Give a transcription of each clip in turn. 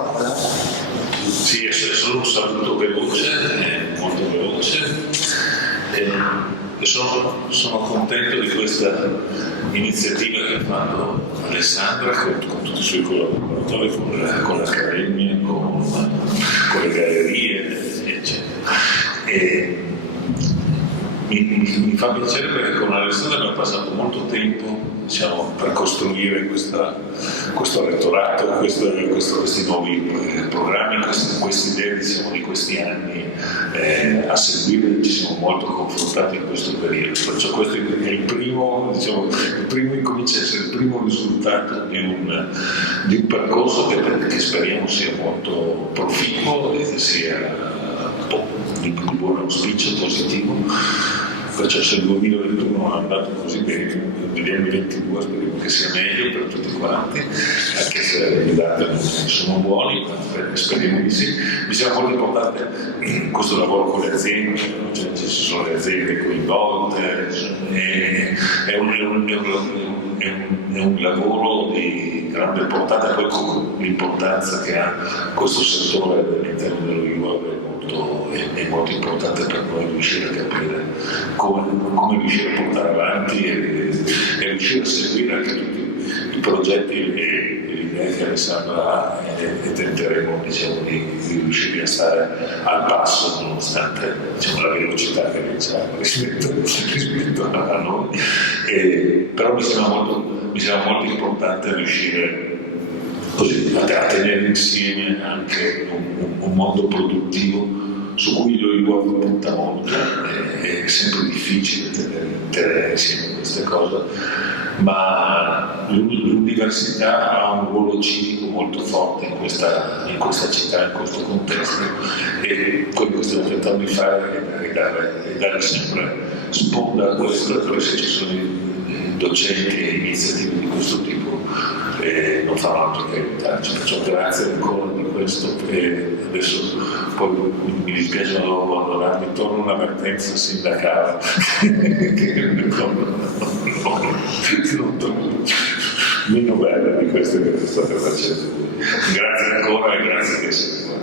parola. Sì, è solo un saluto veloce, molto veloce. Sono contento di questa iniziativa che ha fatto Alessandra con tutti i suoi collaboratori, con l'Accademia, con le gallerie, eccetera. Mi fa piacere perché con Alessandra abbiamo passato molto tempo, diciamo, per costruire questo rettorato, questi nuovi programmi, queste idee, diciamo, di questi anni a seguire. Ci siamo molto confrontati in questo periodo, perciò questo è il primo, diciamo, incomincia a essere il primo risultato di un percorso che speriamo sia molto proficuo e che sia di buon auspicio, positivo. Perciò se il 2021 non è andato così bene, vediamo il 2022, speriamo che sia meglio per tutti quanti, anche se i dati non sono buoni, ma speriamo di sì. Mi sembra molto importante questo lavoro con le aziende, cioè ci sono le aziende coinvolte, è un lavoro di grande portata, poi con l'importanza che ha questo settore all'interno dell'Uruguay. È molto importante per noi riuscire a capire come riuscire a portare avanti e riuscire a seguire anche tutti i progetti e le idee che Alessandra ha e tenteremo, diciamo, di riuscire a stare al passo nonostante, diciamo, la velocità che vinciamo rispetto a noi. Però mi sembra molto importante riuscire così a tenere insieme anche un mondo produttivo su cui l'Uruguay punta molto. È sempre difficile tenere insieme queste cose, ma l'università ha un ruolo civico molto forte in questa città, in questo contesto, e quello che stiamo tentando di fare è dare sempre sponda a questo, perché se ci sono docenti e iniziative di questo tipo non fanno altro che aiutarci. Perciò grazie ancora di questo, e adesso poi mi dispiace non devo abbandonarmi, torno un'avvertenza sindacale che non trovo meno bella di queste che state facendo. Grazie ancora e grazie che siete qua.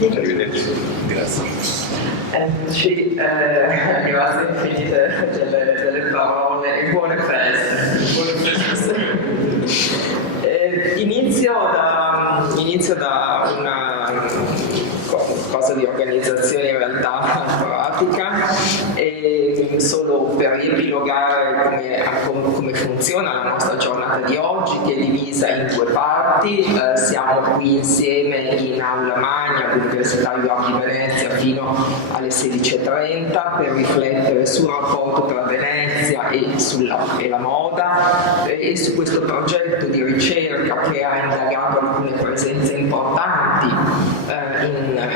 Arrivederci. Grazie. Ci grazie infinite delle parole e buone feste. Inizio da una cosa di organizzazione in realtà pratica, solo per riepilogare come funziona la nostra giornata di oggi, che è divisa in due parti. Siamo qui insieme in Aula Magna all'Università Ioanni Venezia fino alle 16:30 per riflettere sul rapporto tra Venezia e la moda, e su questo progetto di ricerca che ha indagato alcune presenze importanti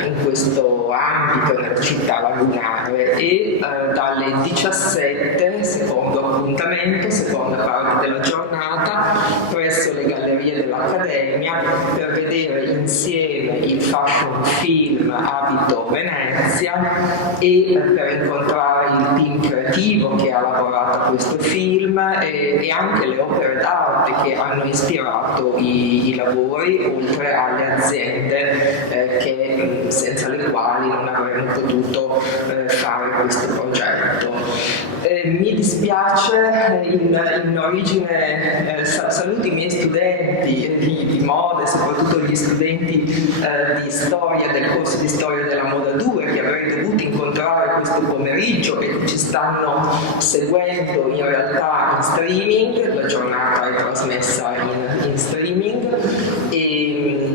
in questo ambito nella città lagunare, e dalle 17, secondo appuntamento, seconda parte della giornata, presso le gallerie dell'Accademia, per vedere insieme il fashion film Abito Venezia e per incontrare il team creativo che ha lavorato a questo film e anche le opere d'arte che hanno ispirato i lavori, oltre alle aziende senza le quali non avremmo potuto fare questo progetto. Mi dispiace, in origine saluto i miei studenti di moda e soprattutto gli studenti di storia del corso di storia della moda 2 che avrei dovuto incontrare questo pomeriggio e che ci stanno seguendo in realtà in streaming. La giornata è trasmessa in streaming e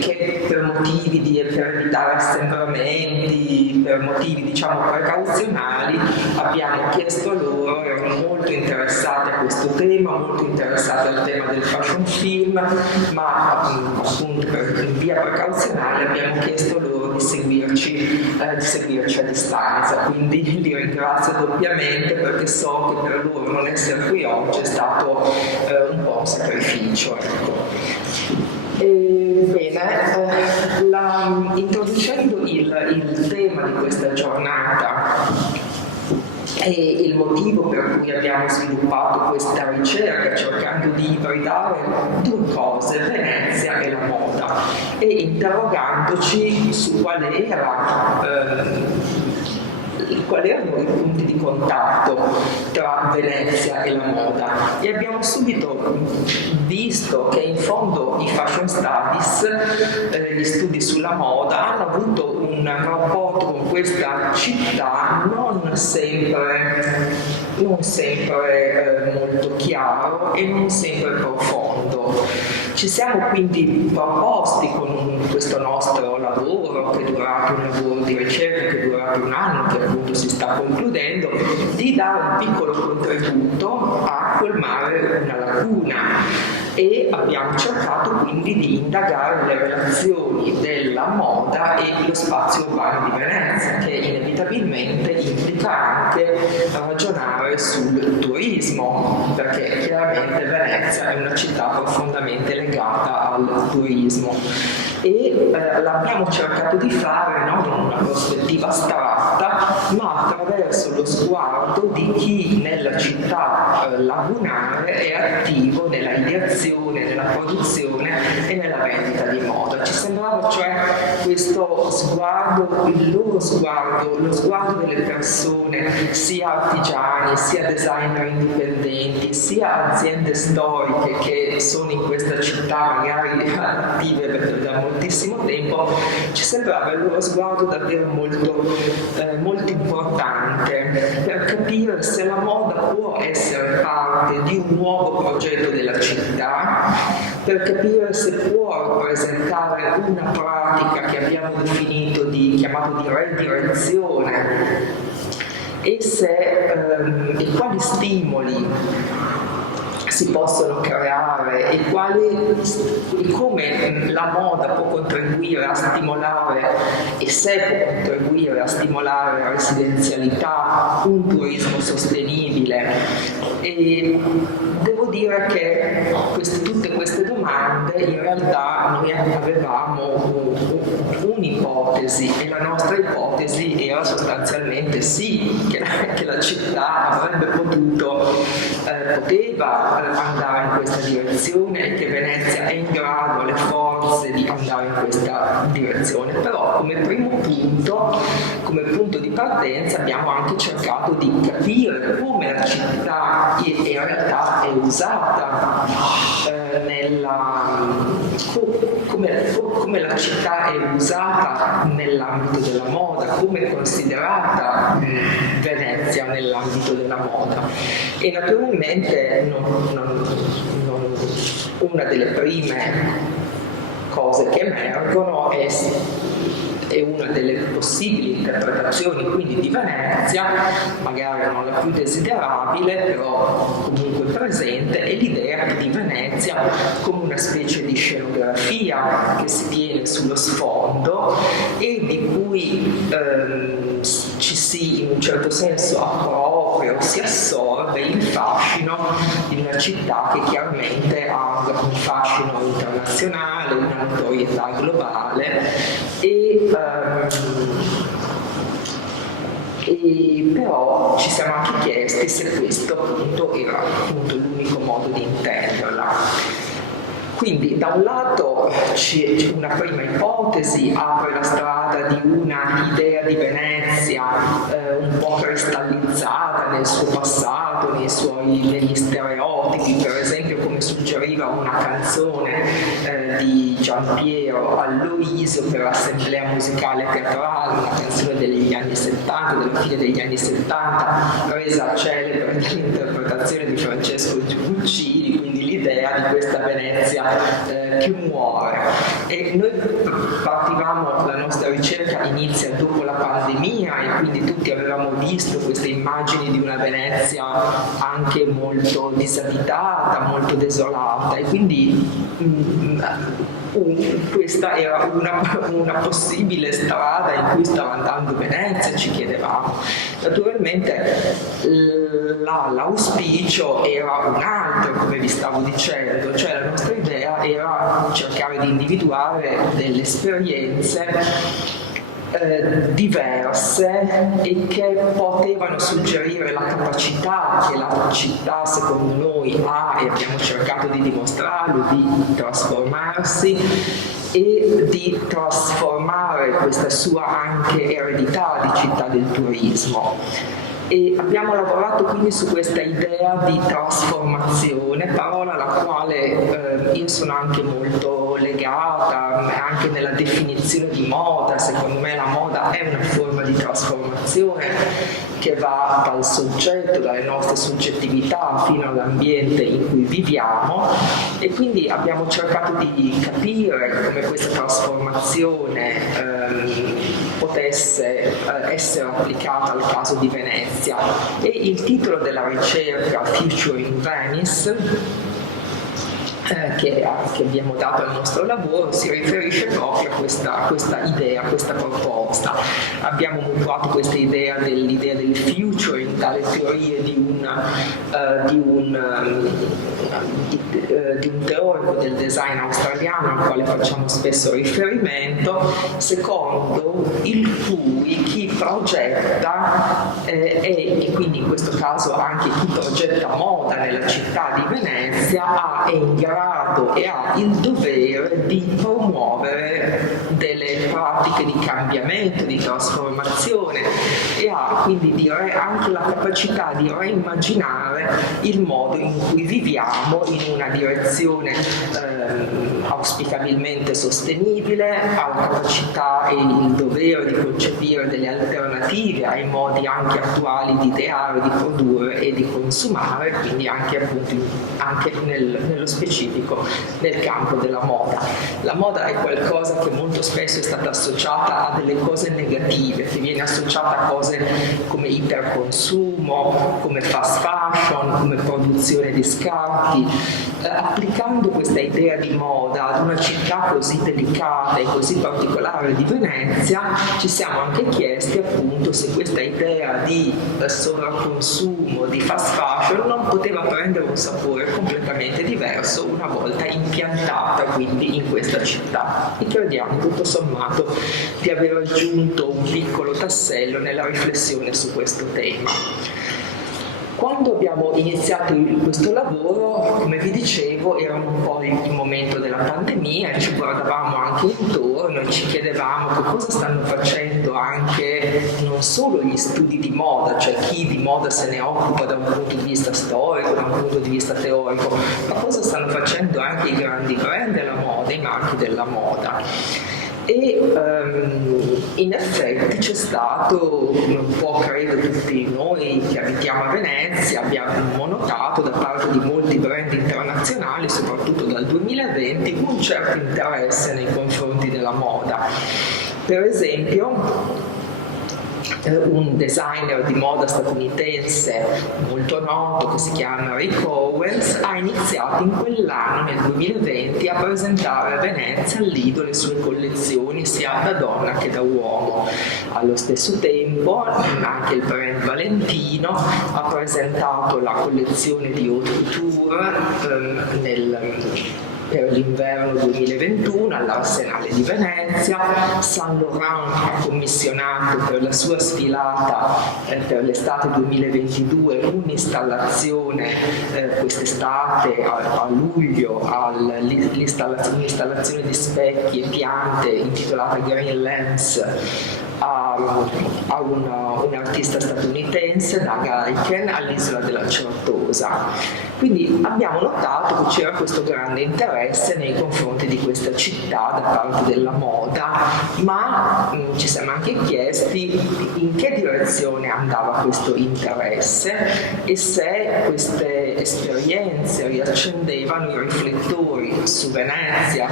che per motivi per evitare assembramenti, per motivi diciamo precauzionali, abbiamo chiesto loro, erano molto interessati a questo tema, molto interessati al tema del fashion film, ma appunto in via precauzionale abbiamo chiesto loro di seguirci a distanza, quindi li ringrazio doppiamente perché so che per loro non essere qui oggi è stato un po' un sacrificio. Ecco. Bene, Bene, introducendo il tema di questa giornata e il motivo per cui abbiamo sviluppato questa ricerca, cercando di ibridare due cose, Venezia e la moda, e interrogandoci su quali erano i punti di contatto tra Venezia e la moda, e abbiamo subito visto che in fondo i fashion studies, gli studi sulla moda, hanno avuto un rapporto con questa città non sempre molto chiaro e non sempre profondo. Ci siamo quindi proposti con questo nostro lavoro, che è durato un lavoro di ricerca, che è durato un anno, che appunto si sta concludendo, di dare un piccolo contributo a colmare una lacuna, e abbiamo cercato quindi di indagare le relazioni della moda e lo spazio urbano di Venezia, che inevitabilmente implica anche ragionare sul turismo, perché chiaramente Venezia è una città profondamente legata al turismo, e l'abbiamo cercato di fare non in una prospettiva astratta, ma attraverso lo sguardo di chi nella città lagunare è attivo nella ideazione, nella produzione e nella vendita di moda. Ci sembrava cioè questo sguardo, il loro sguardo, lo sguardo delle persone, sia artigiani, sia designer indipendenti, sia aziende storiche che sono in questa città magari attive da moltissimo tempo. Ci sembrava il loro sguardo davvero molto importante per capire se la moda può essere parte di un nuovo progetto della città, per capire se può rappresentare una pratica che abbiamo chiamato di redirezione, e quali stimoli si possono creare e come la moda può contribuire a stimolare, e se può contribuire a stimolare la residenzialità, un turismo sostenibile. E devo dire che tutte queste domande in realtà noi avevamo un'ipotesi, e la nostra ipotesi era sostanzialmente sì, che la città avrebbe poteva andare in questa direzione, e che Venezia è in grado, ha le forze di andare in questa direzione. Però come primo punto, come punto di partenza, abbiamo anche cercato di capire come la città in realtà è usata come la città è usata nell'ambito della moda, come è considerata Venezia nell'ambito della moda. E naturalmente una delle prime cose che emergono è una delle possibili interpretazioni quindi di Venezia, magari non la più desiderabile, però comunque presente, è l'idea di Venezia come una specie di scenografia che si tiene sullo sfondo e di cui ci si in un certo senso appropria o si assorbe il fascino di una città che chiaramente ha un fascino internazionale, una notorietà globale, e però ci siamo anche chiesti se questo appunto era appunto l'unico modo di intenderla. Quindi da un lato una prima ipotesi apre la strada di una idea di Venezia un po' cristallizzata nel suo passato, negli stereotipi, per esempio come suggeriva una canzone di Giampiero Aloisio per l'Assemblea Musicale Teatrale, una canzone degli anni 70, della fine degli anni 70, resa celebre dall'interpretazione di Francesco Guccini, quindi l'idea di questa Venezia che muore. E noi partivamo, la nostra ricerca inizia dopo la pandemia, e quindi tutti avevamo visto queste immagini di una Venezia anche molto disabitata, molto desolata, e quindi questa era una possibile strada in cui stava andando Venezia, ci chiedevamo. Naturalmente l'auspicio era un altro, come vi stavo dicendo, cioè la nostra idea era cercare di individuare delle esperienze diverse e che potevano suggerire la capacità che la città secondo noi ha, e abbiamo cercato di dimostrarlo, di trasformarsi e di trasformare questa sua anche eredità di città del turismo. E abbiamo lavorato quindi su questa idea di trasformazione, parola alla quale io sono anche molto legata, anche nella definizione di moda. Secondo me la moda è una forma di trasformazione che va dal soggetto, dalle nostre soggettività fino all'ambiente in cui viviamo, e quindi abbiamo cercato di capire come questa trasformazione potesse essere applicata al caso di Venezia. E il titolo della ricerca, Future in Venice, che abbiamo dato al nostro lavoro, si riferisce proprio a questa idea, a questa proposta. Abbiamo mutuato questa idea del futuring dalle teorie di un teorico del design australiano al quale facciamo spesso riferimento, secondo il cui chi progetta e quindi in questo caso anche chi progetta moda nella città di Venezia è in grado e ha il dovere di promuovere delle pratiche di cambiamento, di trasformazione, e ha quindi anche la capacità di reimmaginare il modo in cui viviamo in una direzione auspicabilmente sostenibile, ha la capacità e il dovere di concepire delle alternative ai modi anche attuali di ideare, di produrre e di consumare, quindi anche appunto anche nello specifico nel campo della moda. La moda è qualcosa che molto spesso è stata associata a delle cose negative, che viene associata a cose come iperconsumo, come fast fashion, come produzione di scarti. Applicando questa idea di moda ad una città così delicata e così particolare di Venezia, ci siamo anche chiesti appunto se questa idea di sovracconsumo, di fast fashion non poteva prendere un sapore completamente diverso una volta impiantata quindi in questa città, e crediamo tutto sommato di aver aggiunto un piccolo tassello nella riflessione su questo tema. Quando abbiamo iniziato questo lavoro, come vi dicevo, era un po' il momento della pandemia e ci guardavamo anche intorno e ci chiedevamo che cosa stanno facendo anche non solo gli studi di moda, cioè chi di moda se ne occupa da un punto di vista storico, da un punto di vista teorico, ma cosa stanno facendo anche i grandi brand della moda, i marchi della moda. E in effetti c'è stato, un po' credo tutti noi che abitiamo a Venezia abbiamo notato da parte di molti brand internazionali, soprattutto dal 2020, un certo interesse nei confronti della moda. Per esempio un designer di moda statunitense molto noto che si chiama Rick Owens ha iniziato in quell'anno, nel 2020, a presentare a Venezia al Lido le sue collezioni sia da donna che da uomo. Allo stesso tempo anche il brand Valentino ha presentato la collezione di haute couture per l'inverno 2021 all'Arsenale di Venezia. Saint Laurent ha commissionato per la sua sfilata per l'estate 2022 un'installazione quest'estate a luglio, un'installazione di specchi e piante intitolata Green Lamps a un artista statunitense, Doug Aiken, all'isola della Certosa. Quindi abbiamo notato che c'era questo grande interesse nei confronti di questa città da parte della moda, ma ci siamo anche chiesti in che direzione andava questo interesse e se queste esperienze riaccendevano i riflettori su Venezia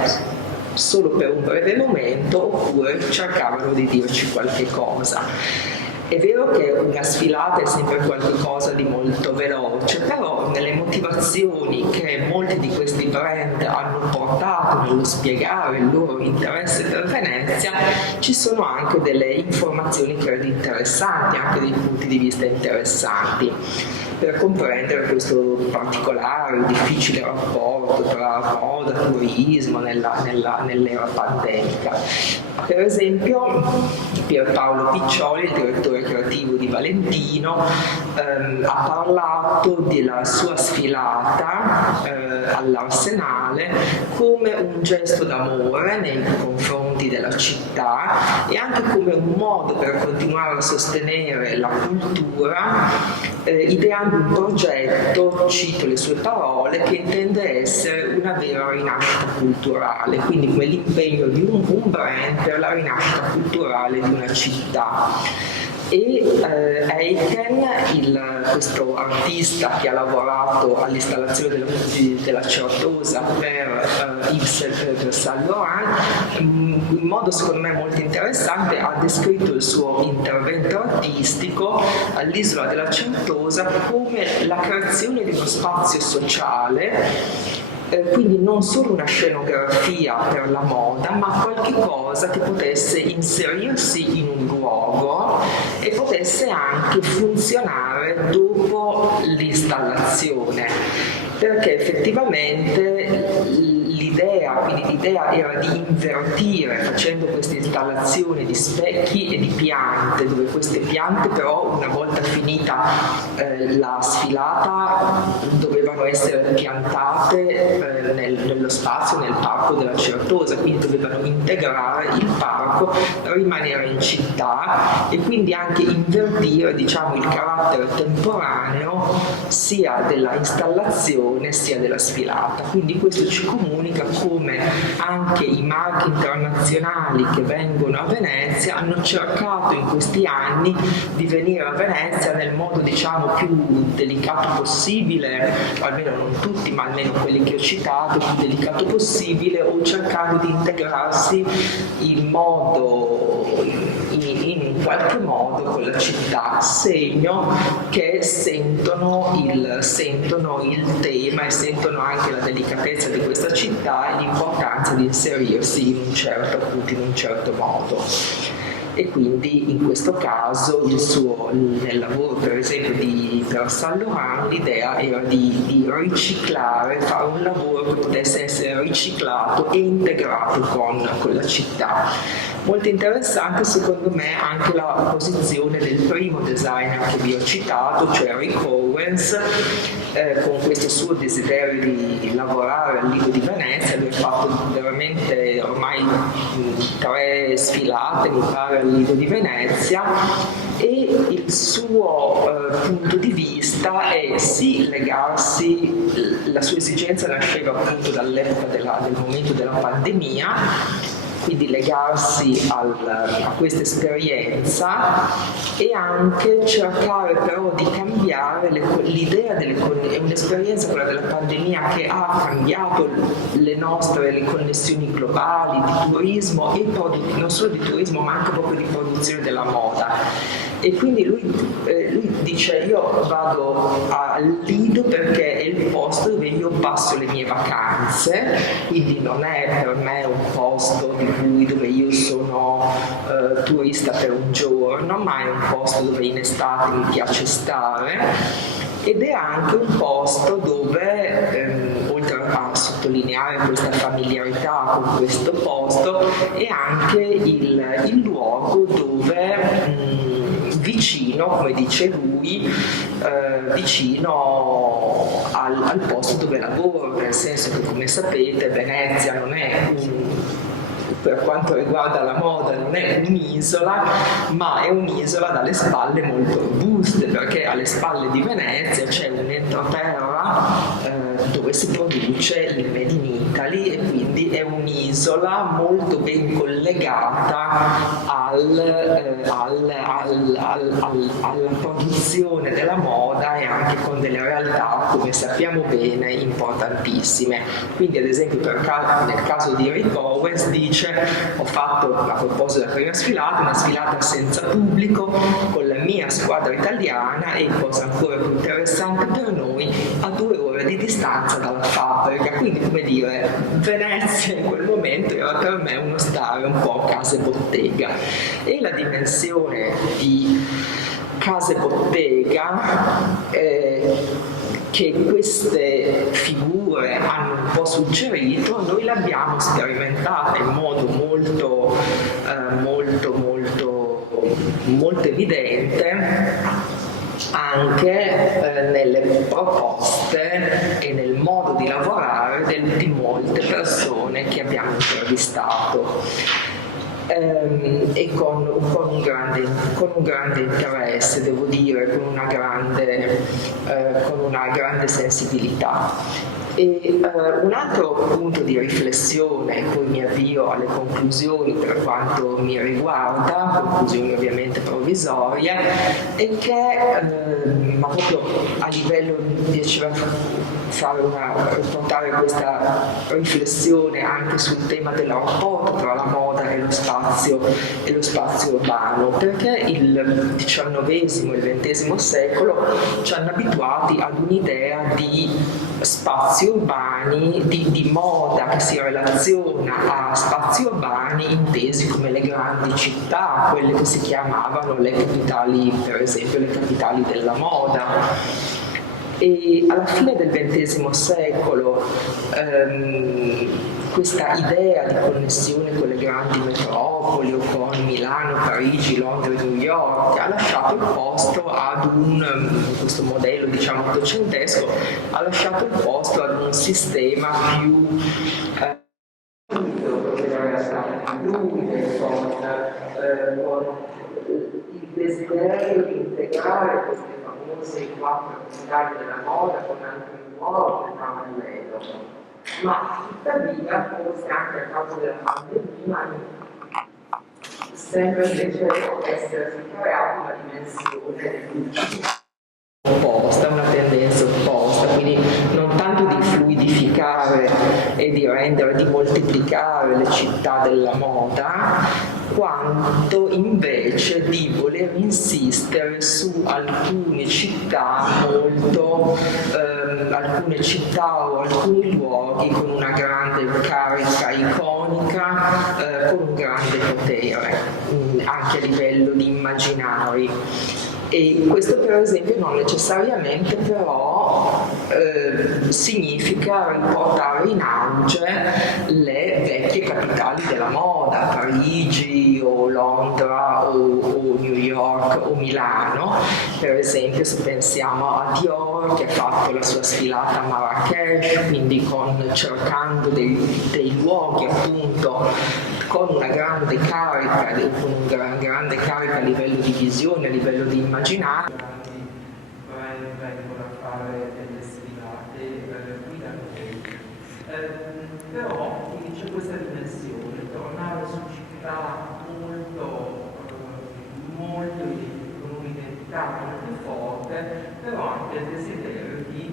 solo per un breve momento oppure cercavano di dirci qualche cosa. È vero che una sfilata è sempre qualcosa di molto veloce, però nelle motivazioni che molti di questi brand hanno portato nello spiegare il loro interesse per Venezia ci sono anche delle informazioni credo interessanti, anche dei punti di vista interessanti. per comprendere questo particolare, difficile rapporto tra moda e turismo nell'era pandemica. Per esempio Pierpaolo Piccioli, il direttore creativo di Valentino, ha parlato della sua sfilata all'Arsenale come un gesto d'amore nei confronti della città e anche come un modo per continuare a sostenere la cultura, ideando un progetto, cito le sue parole, che intende essere una vera rinascita culturale, quindi come l'impegno di un brand per la rinascita culturale di una città. E Eiken, questo artista che ha lavorato all'installazione della Certosa per Yves Saint Laurent, in modo secondo me molto interessante ha descritto il suo intervento artistico all'isola della Certosa come la creazione di uno spazio sociale, quindi non solo una scenografia per la moda, ma qualche cosa che potesse inserirsi in un luogo e potesse anche funzionare dopo l'installazione, perché effettivamente l'idea era di invertire, facendo queste installazioni di specchi e di piante, dove queste piante però una volta finita la sfilata dovevano essere piantate nello spazio, nel parco della Certosa, quindi dovevano integrare il parco, rimanere in città e quindi anche invertire, diciamo, il carattere temporaneo sia della installazione sia della sfilata. Quindi questo ci comunica come anche i marchi internazionali che vengono a Venezia hanno cercato in questi anni di venire a Venezia nel modo, diciamo, più delicato possibile, o almeno non tutti, ma almeno quelli che ho citato, più delicato possibile, o cercando di integrarsi in qualche modo con la città, segno che sentono il tema e sentono anche la delicatezza di questa città e l'importanza di inserirsi in un certo modo. E quindi in questo caso nel lavoro per esempio per Saint Laurent l'idea era di riciclare, fare un lavoro che potesse essere riciclato e integrato con la città. Molto interessante secondo me anche la posizione del primo designer che vi ho citato, cioè Rick Owens, con questo suo desiderio di lavorare al Lido di Venezia. Lui ha fatto veramente ormai 3 sfilate, mi pare, al Lido di Venezia, e il suo punto di vista è sì legarsi, la sua esigenza nasceva appunto dall'epoca del momento della pandemia, quindi legarsi a questa esperienza e anche cercare però di cambiare l'idea è un'esperienza, quella della pandemia, che ha cambiato le connessioni globali di turismo e non solo di turismo ma anche proprio di produzione della moda. E quindi lui dice: io vado al Lido perché è il posto dove io passo le mie vacanze, quindi non è per me un posto dove io sono turista per un giorno, ma è un posto dove in estate mi piace stare, ed è anche un posto dove oltre a sottolineare questa familiarità con questo posto è anche il luogo dove vicino, come dice lui, vicino al posto dove lavoro, nel senso che, come sapete, Venezia non è per quanto riguarda la moda non è un'isola, ma è un'isola dalle spalle molto robuste, perché alle spalle di Venezia c'è un entroterra dove si produce il Made in Italy, e quindi è un'isola molto ben collegata alla produzione della moda e anche con delle realtà, come sappiamo bene, importantissime. Quindi ad esempio nel caso di Rick Owens dice: ho fatto, a proposito della prima sfilata, una sfilata senza pubblico con la mia squadra italiana e, cosa ancora più interessante per noi, a 2 ore di distanza dalla fabbrica. Quindi, come dire, Venezia in quel momento era per me uno stare un po' a casa e bottega. E la dimensione case bottega, che queste figure hanno un po' suggerito, noi l'abbiamo sperimentata in modo molto evidente anche nelle proposte e nel modo di lavorare di molte persone che abbiamo intervistato. E con un grande interesse, devo dire, con una grande sensibilità. E un altro punto di riflessione, e poi mi avvio alle conclusioni per quanto mi riguarda, conclusioni ovviamente provvisorie, è che, ma proprio a livello mi piaceva portare questa riflessione anche sul tema del rapporto tra la moda e lo spazio urbano, perché il XIX e il XX secolo ci hanno abituati ad un'idea di spazi urbani, di moda che si relaziona a spazi urbani intesi come le grandi città, quelle che si chiamavano le capitali, per esempio le capitali della moda. E alla fine del XX secolo questa idea di connessione con le grandi metropoli o con Milano, Parigi, Londra e New York ha lasciato il posto ad questo modello diciamo ottocentesco, ha lasciato il posto ad un sistema più con il desiderio di integrare queste famose quattro capitali della moda con anche un nuovo parallelo, ma tuttavia, forse anche a causa della pandemia, sembra invece essersi creata una dimensione opposta, una tendenza opposta, quindi non tanto di fluidificare e di moltiplicare le città della moda, quanto invece di voler insistere su alcune città alcune città o alcuni luoghi con una grande carica iconica, con un grande potere, anche a livello di immaginari. E questo per esempio non necessariamente però significa riportare in auge le vecchie capitali della moda, Parigi o Londra o New York o Milano. Per esempio se pensiamo a Dior che ha fatto la sua sfilata a Marrakech, quindi cercando dei luoghi appunto con una grande carica, a livello di visione, a livello di immaginario. Vengono a fare delle sfilate qui da noi. Però c'è questa dimensione, tornare su città con un'identità molto forte, però anche il desiderio di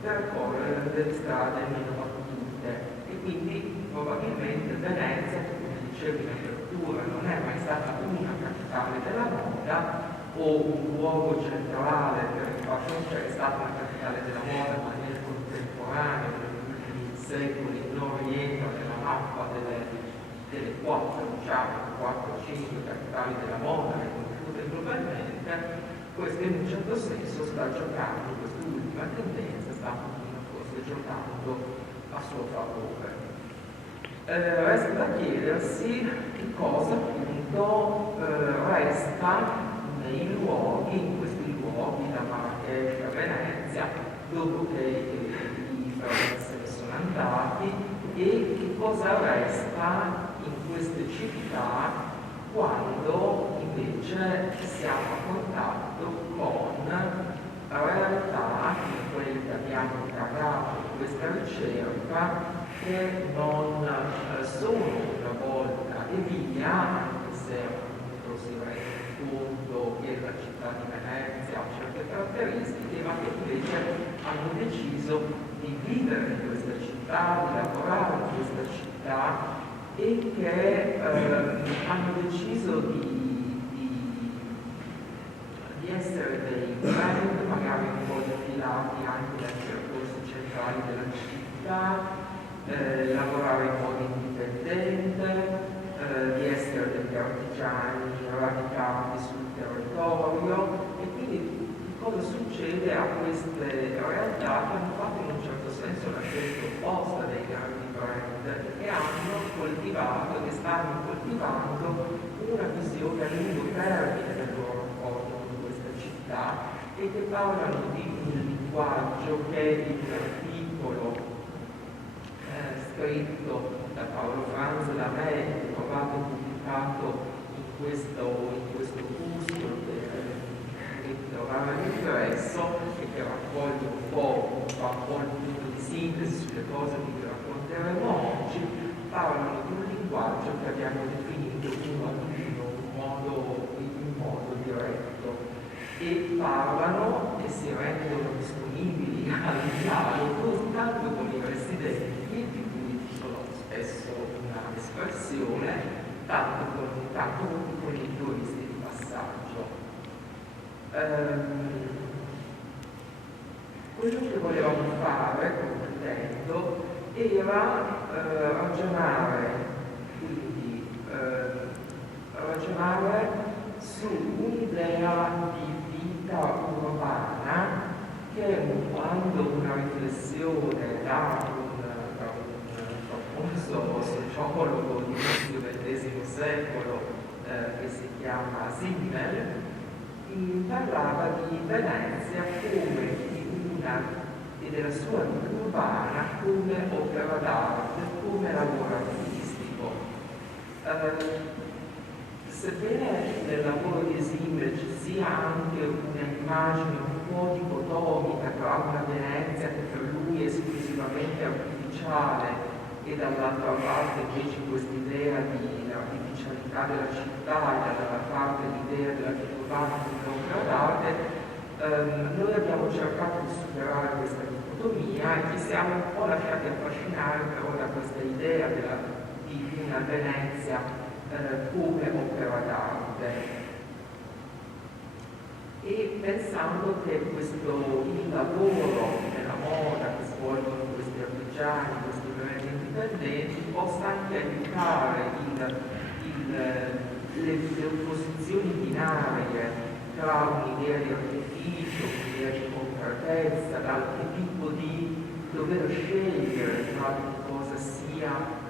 percorrere delle strade meno battute. E quindi probabilmente Venezia, come dicevo in apertura, non è mai stata una capitale della moda o un luogo centrale per il fashion show, è stata una capitale della moda, ma nel contemporaneo, negli ultimi secoli, non rientra nella mappa delle 4 o 5 capitali della moda riconosciute globalmente. Questo in un certo senso sta giocando, quest'ultima tendenza sta forse giocando a suo favore. Resta da chiedersi che cosa appunto resta in questi luoghi da Marrakech a Venezia, dopo che i Ferrari se ne sono andati, e che cosa resta in queste città quando invece siamo a contatto con realtà come quelle che abbiamo indagato in questa ricerca, che non sono una volta e via, anche se appunto si rende conto che la città di Venezia ha certe caratteristiche, ma che invece hanno deciso di vivere in questa città, di lavorare in questa città, e che hanno deciso di essere dei brand magari un po' defilati anche dai percorsi centrali della città, lavorare in modo indipendente, di essere degli artigiani radicati territorio, e quindi cosa succede a queste realtà che hanno fatto in un certo senso la scelta opposta dei grandi brand, che hanno coltivato, che stanno coltivando una visione a lungo termine del loro rapporto con questa città, e che parlano di un linguaggio che in un articolo scritto da Paolo Franz da me, che trovate pubblicato in questo opuscolo che trovava l'ingresso e che raccoglie un po' il punto di sintesi sulle cose che vi racconteremo oggi, parlano di un linguaggio che abbiamo definito uno ad uno, in modo diretto, e parlano e si rendono disponibili al dialogo tanto con i residenti, di cui sono spesso una espressione, tanto con i turisti di passaggio. Quello che volevamo fare, concludendo, era ragionare su un'idea di vita urbana che è una riflessione da un famoso sociologo di inizio XX secolo che si chiama Simmel. Parlava di Venezia e della sua vita urbana come opera d'arte, come lavoro artistico. Sebbene nel lavoro di Simmel ci sia anche un'immagine un po' dicotomica tra una Venezia che per lui è esclusivamente artificiale e dall'altra parte invece quest'idea di artificialità della città e dall'altra parte l'idea della vita urbana come opera d'arte, noi abbiamo cercato di superare questa dicotomia e ci siamo un po' lasciati affascinare però da questa idea di una Venezia come opera d'arte, e pensando che il lavoro nella moda che svolgono questi artigiani, questi brand indipendenti, possa anche aiutare le opposizioni binarie tra un'idea di artificio, un'idea di concretezza, che tipo di dover scegliere tra cosa sia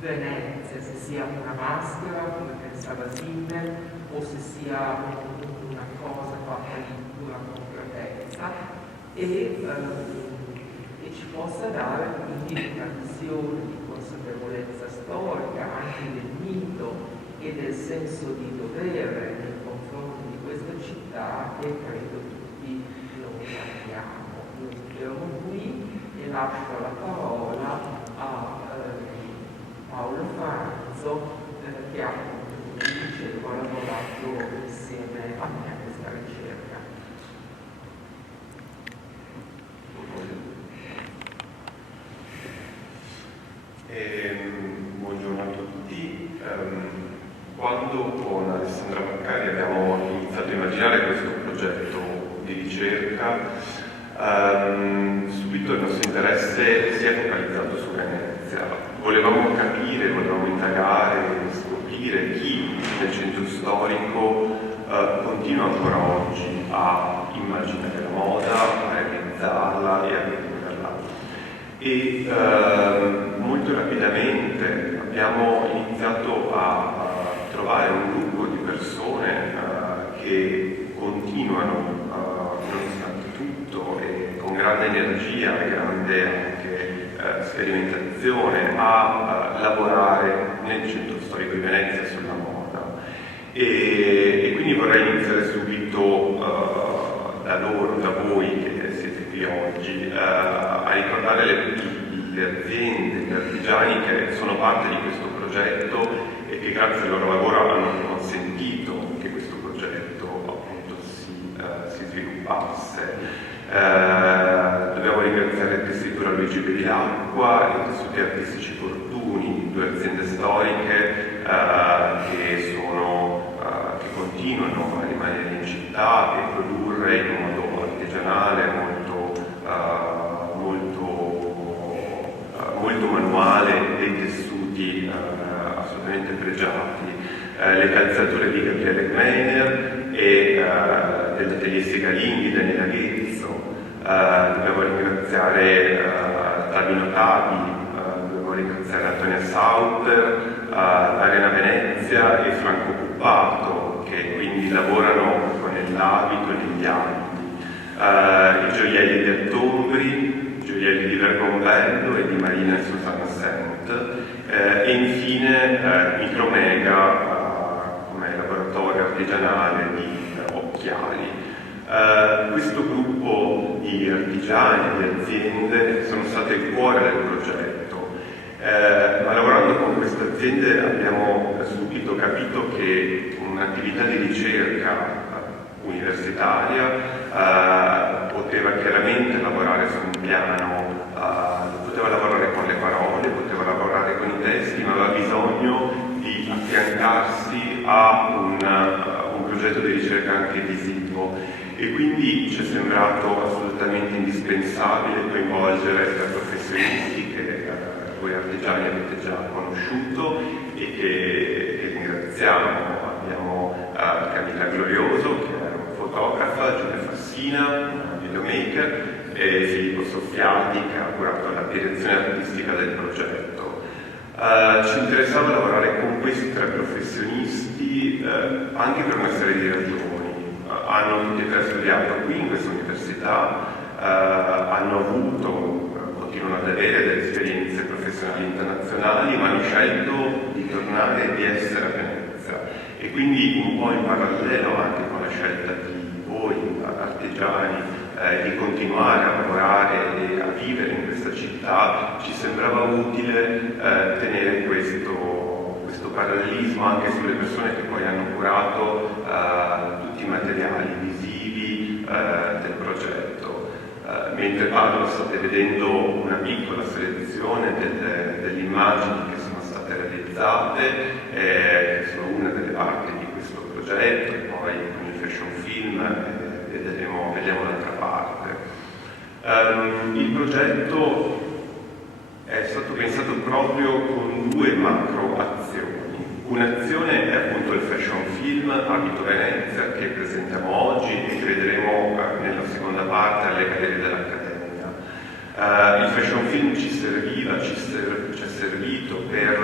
Venezia, se sia una maschera, come pensava Simmel, o se sia una cosa fatta di pura concretezza, e ci possa dare quindi una visione di consapevolezza storica anche del mito e del senso di dovere nei confronti di questa città che credo tutti noi abbiamo. Io mi fermo qui e lascio la parola a Paolo Franzo, che ha, come dicevo, lavorato insieme a me a questa ricerca. Buongiorno a tutti. Quando con Alessandra Baccari abbiamo iniziato a immaginare questo progetto di ricerca, subito il nostro interesse si è focalizzato su Venezia. Volevamo capire, volevamo indagare, scoprire chi nel centro storico continua ancora oggi a immaginare la moda, a realizzarla e a venderla. E molto rapidamente abbiamo iniziato a trovare un gruppo di persone che continuano, nonostante tutto, e con grande energia e grande anche sperimentazione, a lavorare nel centro storico di Venezia sulla moda. E quindi vorrei iniziare subito da loro, da voi che siete qui oggi, a ricordare le aziende, gli artigiani che sono parte di questo progetto e che grazie al loro lavoro hanno consentito che questo progetto appunto si sviluppasse. Dobbiamo ringraziare il tessitura Luigi Bevilacqua e i tessuti artistici Fortuni, due aziende storiche che continuano a rimanere in città e produrre in modo artigianale, molto manuale, dei tessuti assolutamente pregiati. Le calzature di Gabriele Gmeiner e Dobbiamo ringraziare Tabino Tabi, dobbiamo ringraziare Antonia Sauter, Arena Venezia e Franco Puppato, che quindi lavorano con l'abito e negli abiti, i gioielli di Attombri, i gioielli di Vergombello e di Marina e Susanna Sent, e infine Micromega come laboratorio artigianale di occhiali. Questo gruppo di artigiani e di aziende sono state il cuore del progetto, ma lavorando con queste aziende abbiamo subito capito che un'attività di ricerca universitaria poteva chiaramente lavorare su un piano, poteva lavorare con le parole, poteva lavorare con i testi, ma aveva bisogno di affiancarsi a un progetto di ricerca anche visivo, e quindi ci è sembrato assolutamente indispensabile coinvolgere professionisti che voi artigiani avete già conosciuto e che ringraziamo. Abbiamo Camilla Glorioso, che è una fotografa, Giulia Fassina, una videomaker, e Filippo Soffiati, che ha curato la direzione artistica del progetto. Ci interessava lavorare con questi tre professionisti anche per una serie di ragioni. Hanno tutti e tre studiato qui in questa università, hanno avuto, continuano ad avere delle esperienze professionali internazionali, ma hanno scelto di tornare e di essere a Venezia. E quindi un po' in parallelo anche con la scelta di voi, artigiani, di continuare a lavorare e a vivere in questa città, ci sembrava utile tenere questo parallelismo anche sulle persone che poi hanno curato tutti i materiali visivi del progetto. Mentre parlo state vedendo una piccola selezione delle immagini che sono state realizzate, che sono una delle parti di questo progetto, e poi con il fashion film vediamo l'altra parte. Il progetto è stato pensato proprio con due macro azioni. Un'azione è appunto il fashion film Abito Venezia, che presentiamo oggi e che vedremo nella seconda parte alle Gallerie dell'Accademia. Il fashion film ci è servito per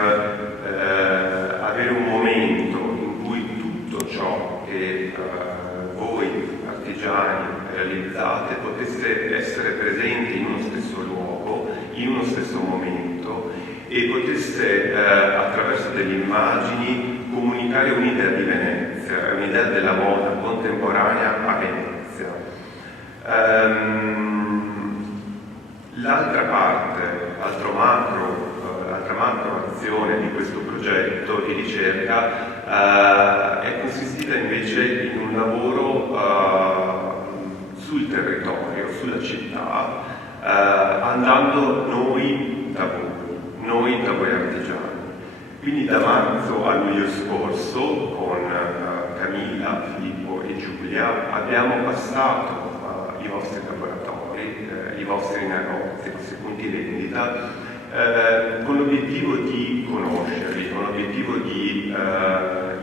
avere un momento in cui tutto ciò che voi artigiani realizzate potesse essere presente in uno stesso luogo, in uno stesso momento, e potesse attraverso delle immagini comunicare un'idea di Venezia, un'idea della moda contemporanea a Venezia. L'altra parte, l'altra macro azione di questo progetto di ricerca è consistita invece in un lavoro sul territorio, sulla città, andando noi da voi artigiani. Quindi da marzo a luglio scorso con Camilla, Filippo e Giulia abbiamo passato i vostri laboratori, i vostri negozi, i vostri punti vendita, con l'obiettivo di conoscerli, con l'obiettivo di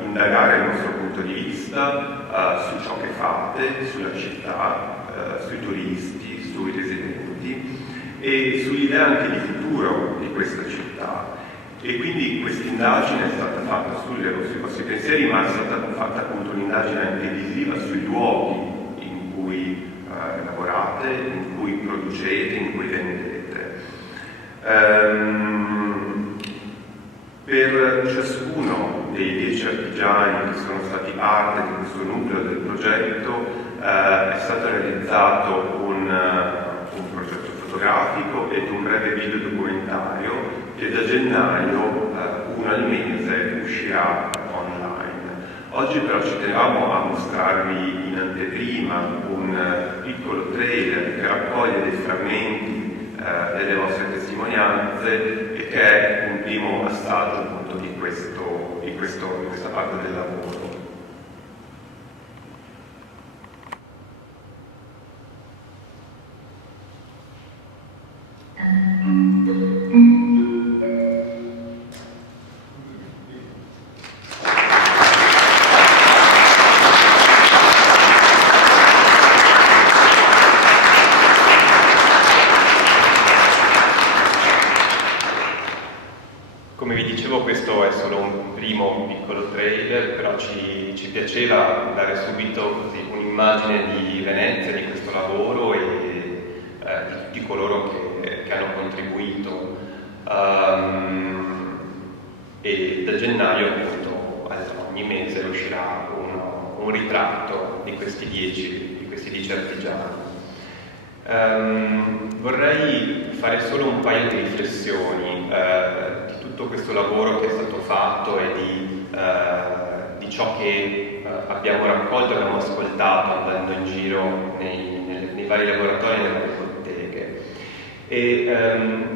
indagare il nostro punto di vista su ciò che fate, sulla città, sui turisti, sui residenti e sull'idea anche di futuro di questa città. E quindi questa indagine è stata fatta sui vostri pensieri, ma è stata fatta appunto un'indagine anche visiva sui luoghi in cui lavorate, in cui producete, in cui vendete. Per ciascuno dei 10 artigiani che sono stati parte di questo nucleo del progetto è stato realizzato un progetto fotografico ed un breve video documentario che da gennaio, uno al mese, uscirà online. Oggi però ci tenevamo a mostrarvi in anteprima un piccolo trailer che raccoglie dei frammenti delle vostre testimonianze e che è un primo assaggio appunto di questa parte del lavoro. piaceva dare subito così un'immagine di Venezia, di questo lavoro e di tutti coloro che hanno contribuito. E da gennaio appunto ogni mese uscirà un ritratto di questi 10 artigiani. Vorrei fare solo un paio di riflessioni di tutto questo lavoro che è stato fatto e di ciò che abbiamo raccolto e abbiamo ascoltato andando in giro nei vari laboratori e nelle varie botteghe. E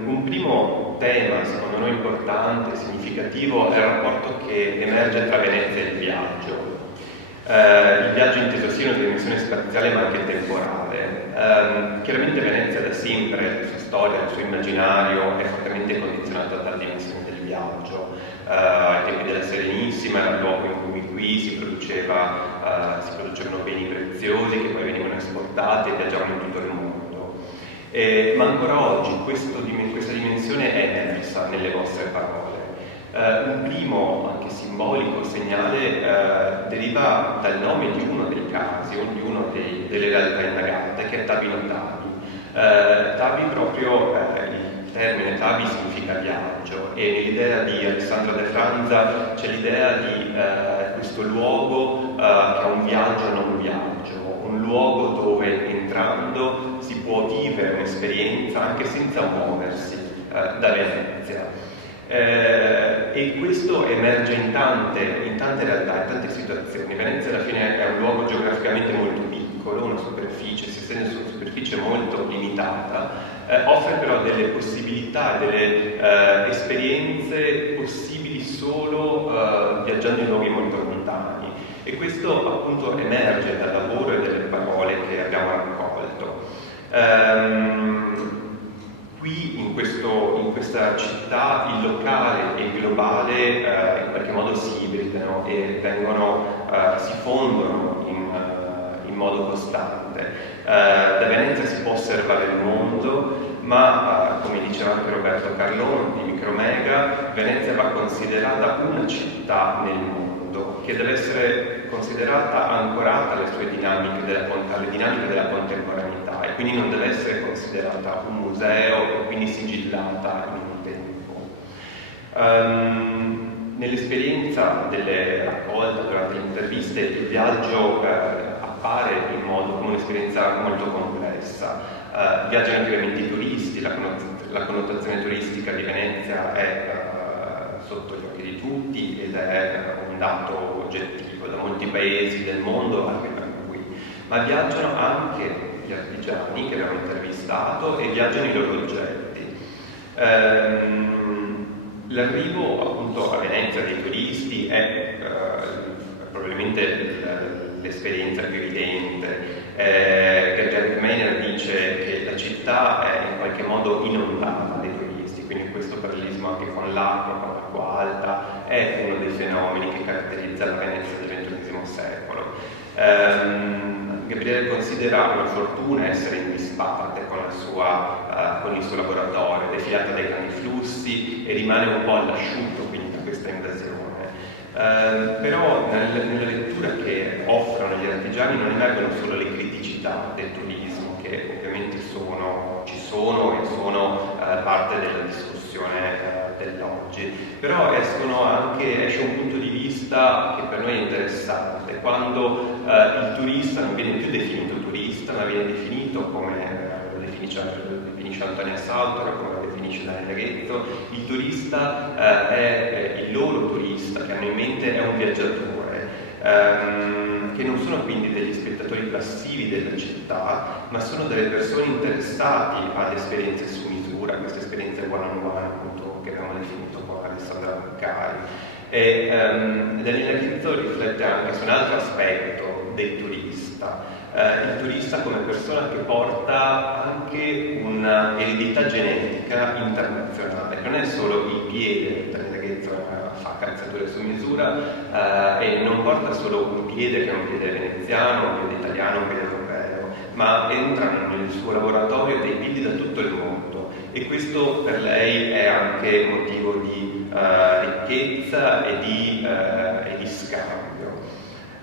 un primo tema, secondo noi importante e significativo, è il rapporto che emerge tra Venezia e il viaggio. Il viaggio inteso sia in una dimensione spaziale ma anche temporale. Chiaramente Venezia da sempre, la sua storia, il suo immaginario è fortemente condizionato dalla dimensione del viaggio. Ai tempi della Serenissima era il luogo in cui qui si producevano beni preziosi che poi venivano esportati e viaggiavano in tutto il mondo. Ma ancora oggi questa dimensione è emersa nelle vostre parole. Un primo, anche simbolico, segnale deriva dal nome di uno dei casi, o di una delle realtà indagate, che è Tabino Tabi. Tabi proprio, il termine Tabi significa viaggio, e nell'idea di Alessandra De Franza c'è l'idea di questo luogo che è un viaggio non viaggio, un luogo dove entrando si può vivere un'esperienza anche senza muoversi da Venezia. E questo emerge in tante realtà, in tante situazioni. Venezia alla fine è un luogo geograficamente molto piccolo, una superficie, si estende su una superficie molto limitata, offre però delle possibilità, delle esperienze possibili solo viaggiando in luoghi molto lontani. E questo appunto emerge dal lavoro e dalle parole che abbiamo raccolto. Qui in questa città il locale e il globale in qualche modo si ibridano e si fondono in modo costante. Da Venezia si può osservare il mondo, ma come diceva anche Roberto Carlone di Micromega, Venezia va considerata una città nel mondo, che deve essere considerata ancorata alle sue dinamiche della contemporaneità, e quindi non deve essere considerata un museo e quindi sigillata in un tempo. Nell'esperienza delle raccolte durante le interviste il viaggio appare come un'esperienza molto complessa. Viaggiano ovviamente i turisti, la connotazione turistica di Venezia è sotto gli occhi di tutti ed è un dato oggettivo da molti paesi del mondo, anche da qui. Ma viaggiano anche gli artigiani che abbiamo intervistato e viaggiano i loro oggetti. L'arrivo appunto a Venezia dei turisti è probabilmente l'esperienza più evidente. Gerd Meiner dice che la città è in qualche modo inondata dai turisti, quindi questo parallelismo anche con l'acqua, con l'acqua alta, è uno dei fenomeni che caratterizza la Venezia del XXI secolo. Gabriele considera una fortuna essere in disparte con il suo laboratorio, defilata dai grandi flussi e rimane un po' all'asciutto quindi da questa invasione. Però nella lettura che offrono gli artigiani non emergono solo le criticità del turismo, che ovviamente ci sono e sono parte della discussione dell'oggi, però esce un punto di vista che per noi è interessante, quando il turista non viene più definito turista, ma viene definito come lo definisce Antonia Sauter, come lo definisce Daniele Ghetto. Il turista è il loro turista che hanno in mente, è un viaggiatore, che non sono quindi degli spettatori passivi della città, ma sono delle persone interessate ad esperienze su misura, queste esperienze one-on-one appunto che abbiamo definito con Alessandra Maccari. E Daniele Ghetto riflette anche su un altro aspetto del turista. Il turista come persona che porta anche un'eredità genetica internazionale, che non è solo il piede, Daniele Ghetto fa calzature su misura, e non porta solo un piede che è un piede veneziano, un piede italiano, un piede europeo, ma entrano nel suo laboratorio dei piedi da tutto il mondo, e questo per lei è anche motivo di ricchezza e di scambio.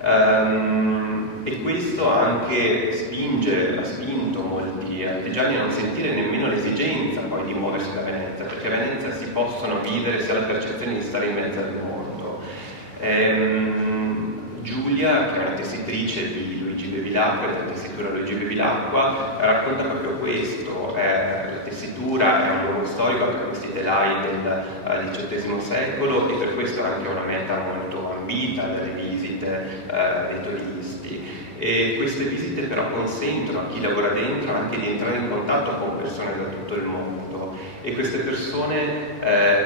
E questo anche ha spinto molti artigiani a non sentire nemmeno l'esigenza poi di muoversi da Venezia, perché a Venezia si possono vivere, si ha la percezione di stare in mezzo al mondo. Giulia, che è una tessitrice di Luigi Bevilacqua, della tessitura Luigi Bevilacqua, racconta proprio questo. La tessitura è un luogo storico, anche questi telai del XVIII secolo, e per questo è anche una meta molto ambita dalle visite dei turisti. E queste visite però consentono a chi lavora dentro anche di entrare in contatto con persone da tutto il mondo, e queste persone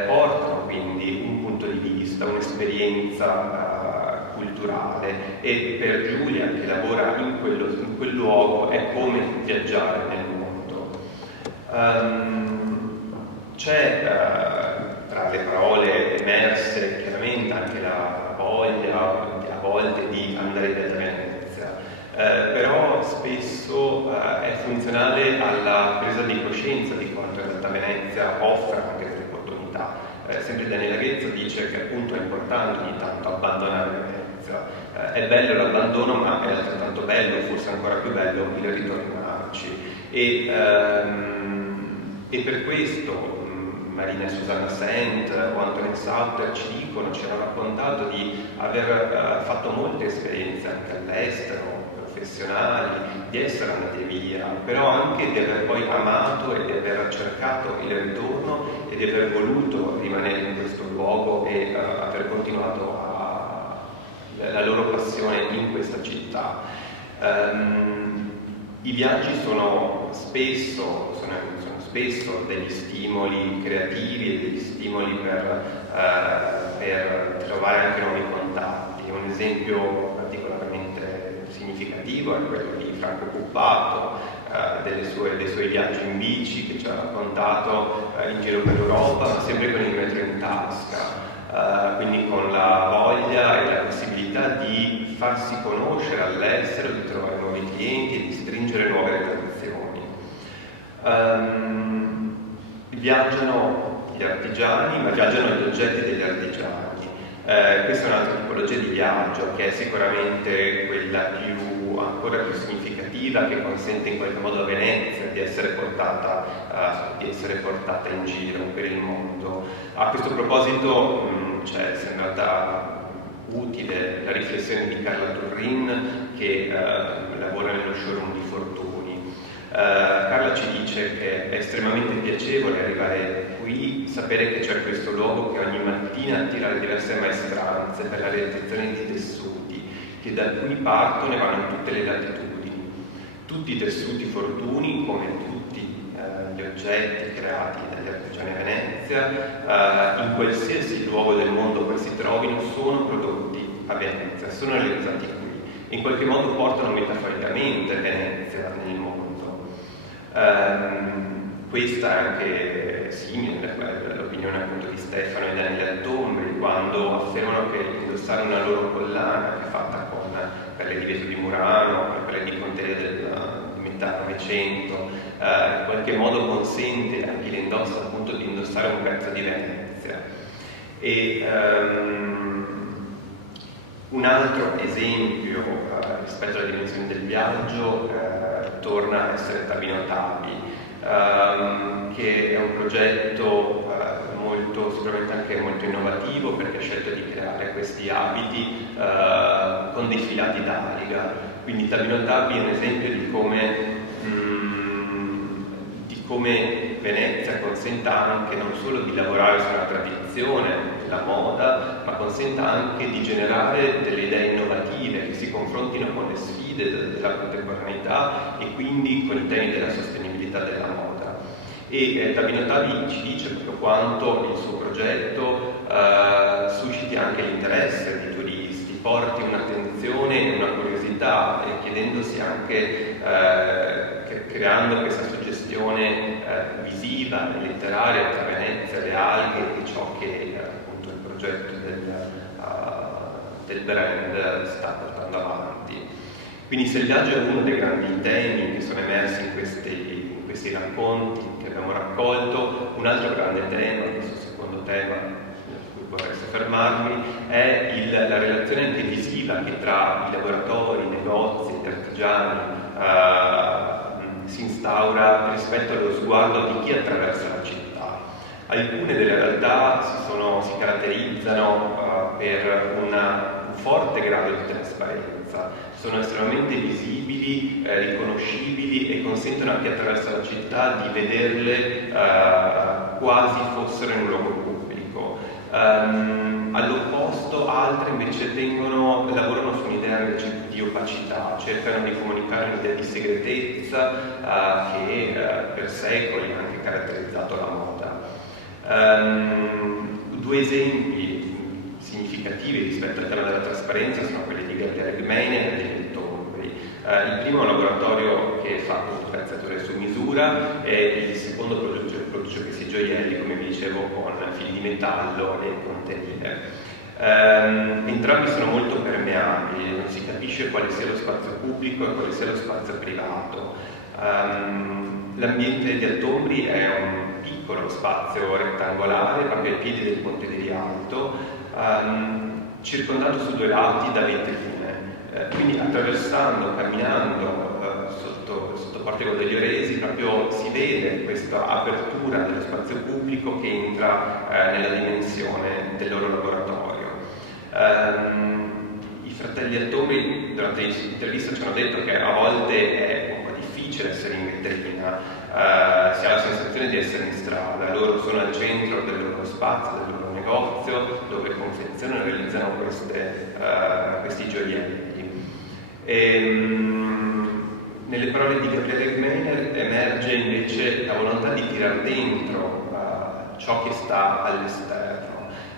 portano quindi un punto di vista, un'esperienza culturale, e per Giulia, che lavora in quel luogo, è come viaggiare nel mondo. C'è tra le parole emerse chiaramente anche la voglia a volte di andare via da Venezia, però spesso è funzionale alla presa di coscienza di quanto in realtà Venezia offre anche delle opportunità. Sempre Daniela Ghezzo dice che appunto è importante ogni tanto abbandonare Venezia. È bello l'abbandono, ma è altrettanto bello, forse ancora più bello, il ritornarci. E per questo Marina e Susanna Sant o Antoine Sauter ci hanno raccontato di aver fatto molte esperienze anche all'estero, professionali, di essere andati via, però anche di aver poi amato e di aver cercato il ritorno e di aver voluto rimanere in questo luogo e aver continuato la loro passione in questa città. I viaggi sono spesso degli stimoli creativi e degli stimoli per trovare anche nuovi contatti. Un esempio particolarmente significativo è quello di Franco Cuppato, dei suoi viaggi in bici, che ci ha raccontato in giro per l'Europa, ma sempre con il metro in tasca, quindi con la voglia e la possibilità di farsi conoscere all'estero, di trovare nuovi clienti e di stringere nuove relazioni. Viaggiano gli artigiani, ma viaggiano gli oggetti degli artigiani. Questa è un'altra tipologia di viaggio, che è sicuramente quella ancora più significativa, che consente in qualche modo a Venezia di essere portata in giro per il mondo. A questo proposito è sembrata utile la riflessione di Carla Turrin, che lavora nello showroom di Fortuni. Carla ci dice che è estremamente piacevole arrivare qui, sapere che c'è questo luogo che ogni mattina attira le diverse maestranze per la realizzazione di tessuti, che da cui partono e vanno in tutte le latitudini. Tutti i tessuti Fortuni, come tutti gli oggetti creati dagli artigiani a Venezia, in qualsiasi luogo del mondo dove si trovino, sono prodotti a Venezia, sono realizzati qui. In qualche modo portano metaforicamente Venezia nel mondo. Questa è anche simile all'opinione appunto di Stefano e Daniela Tombri, quando affermano che indossare una loro collana, che è fatta con perle di vetro di Murano, perle di Contea di metà Novecento, in qualche modo consente a chi le indossa appunto di indossare un pezzo di Venezia. E un altro esempio rispetto alla dimensione del viaggio torna ad essere Tabino Tabi, che è un progetto sicuramente anche molto innovativo, perché ha scelto di creare questi abiti con dei filati d'alga. Quindi Tabino Tabi è un esempio di come Venezia consenta anche non solo di lavorare sulla tradizione, la moda, ma consenta anche di generare delle idee innovative che si confrontino con le sfide della contemporaneità e quindi con i temi della sostenibilità della moda. E Tabino Tabi ci dice proprio quanto il suo progetto susciti anche l'interesse dei turisti, porti un'attenzione e una curiosità, e chiedendosi anche, creando questa suggestione visiva e letteraria tra Venezia, le alghe e ciò che appunto il progetto del brand sta portando avanti. Quindi se il viaggio è uno dei grandi temi che sono emersi in questi racconti che abbiamo raccolto, un altro grande tema, questo secondo tema su cui vorrei soffermarmi, è la relazione anche visiva fila che tra i laboratori, i negozi, gli artigiani si instaura rispetto allo sguardo di chi attraversa la città. Alcune delle realtà si caratterizzano per un forte grado di trasparenza, sono estremamente visibili, riconoscibili e consentono a chi attraversa la città di vederle quasi fossero in un luogo pubblico. All'opposto, altre invece lavorano su un'idea invece di opacità, cercano di comunicare un'idea di segretezza che per secoli ha anche caratterizzato la moda. Due esempi significativi rispetto al tema della trasparenza sono quelli di Gabriele Gmeiner e di Lettombri. Il primo è un laboratorio che fa calzature su misura e il secondo produce questi gioielli, come vi dicevo, con fili di metallo e con tenile. Entrambi sono molto permeabili, non si capisce quale sia lo spazio pubblico e quale sia lo spazio privato. L'ambiente di Altombri è un piccolo spazio rettangolare proprio ai piedi del Ponte di Rialto, circondato su due lati da vetrine, quindi attraversando, camminando sotto Portico degli Oresi proprio si vede questa apertura dello spazio pubblico che entra nella dimensione del loro laboratorio. I fratelli Altombri durante l'intervista ci hanno detto che a volte è un po' difficile essere in vetrina, si ha la sensazione di essere in strada, loro sono al centro del loro spazio, del loro negozio, dove confezionano e realizzano questi gioielli. Nelle parole di Gabriele Gmeiner emerge invece la volontà di tirar dentro ciò che sta all'esterno.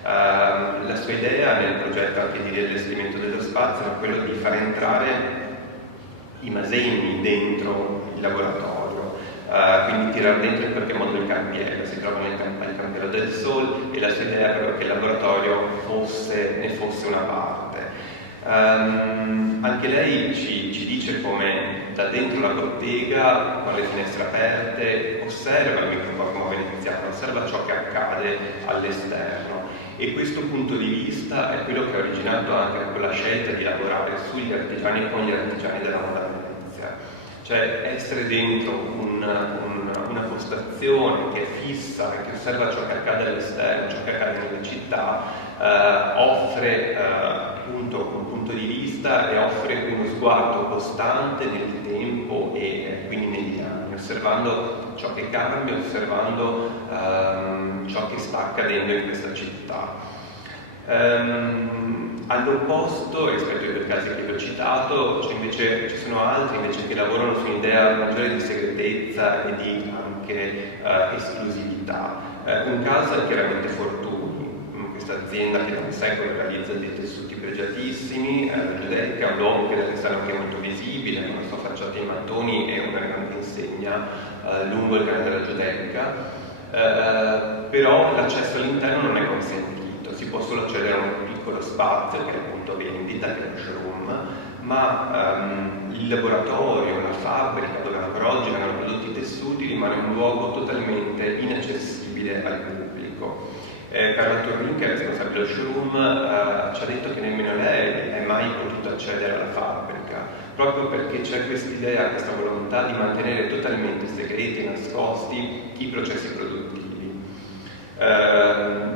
La sua idea nel progetto anche di riallestimento dello spazio era quello di far entrare i masegni dentro il laboratorio, quindi tirar dentro in qualche modo il campiello. Si trovano al campiello del Sol e la sua idea era che il laboratorio ne fosse una parte. Anche lei ci dice come da dentro la bottega, con le finestre aperte, osserva il microcosmo veneziano, osserva ciò che accade all'esterno, e questo punto di vista è quello che ha originato anche quella scelta di lavorare sugli artigiani e con gli artigiani della moda Venezia, cioè essere dentro una postazione che è fissa, che osserva ciò che accade all'esterno, ciò che accade nella città, offre appunto un punto di vista e offre uno sguardo costante nel tempo e quindi negli anni, osservando ciò che cambia, osservando ciò che sta accadendo in questa città. All'opposto, rispetto ai due casi che vi ho citato, ci sono altri invece che lavorano su un'idea maggiore di segretezza e di anche esclusività. Un caso è chiaramente Fortuni, questa azienda che da un secolo realizza dei tessuti pregiatissimi, la Giudecca, un luogo che da quest'anno anche molto visibile, con la sua facciata in mattoni e una grande insegna lungo il canale della Giudecca, però l'accesso all'interno non è consentito, si può solo accedere a un piccolo spazio che è appunto vendita, che è lo showroom, ma il laboratorio, la fabbrica dove ancora oggi vengono prodotti i tessuti rimane un luogo totalmente inaccessibile al pubblico. Carla Torrin, che è responsabile dello showroom, ci ha detto che nemmeno lei è mai potuta accedere alla fabbrica, proprio perché c'è quest'idea, questa volontà di mantenere totalmente segreti e nascosti i processi produttivi.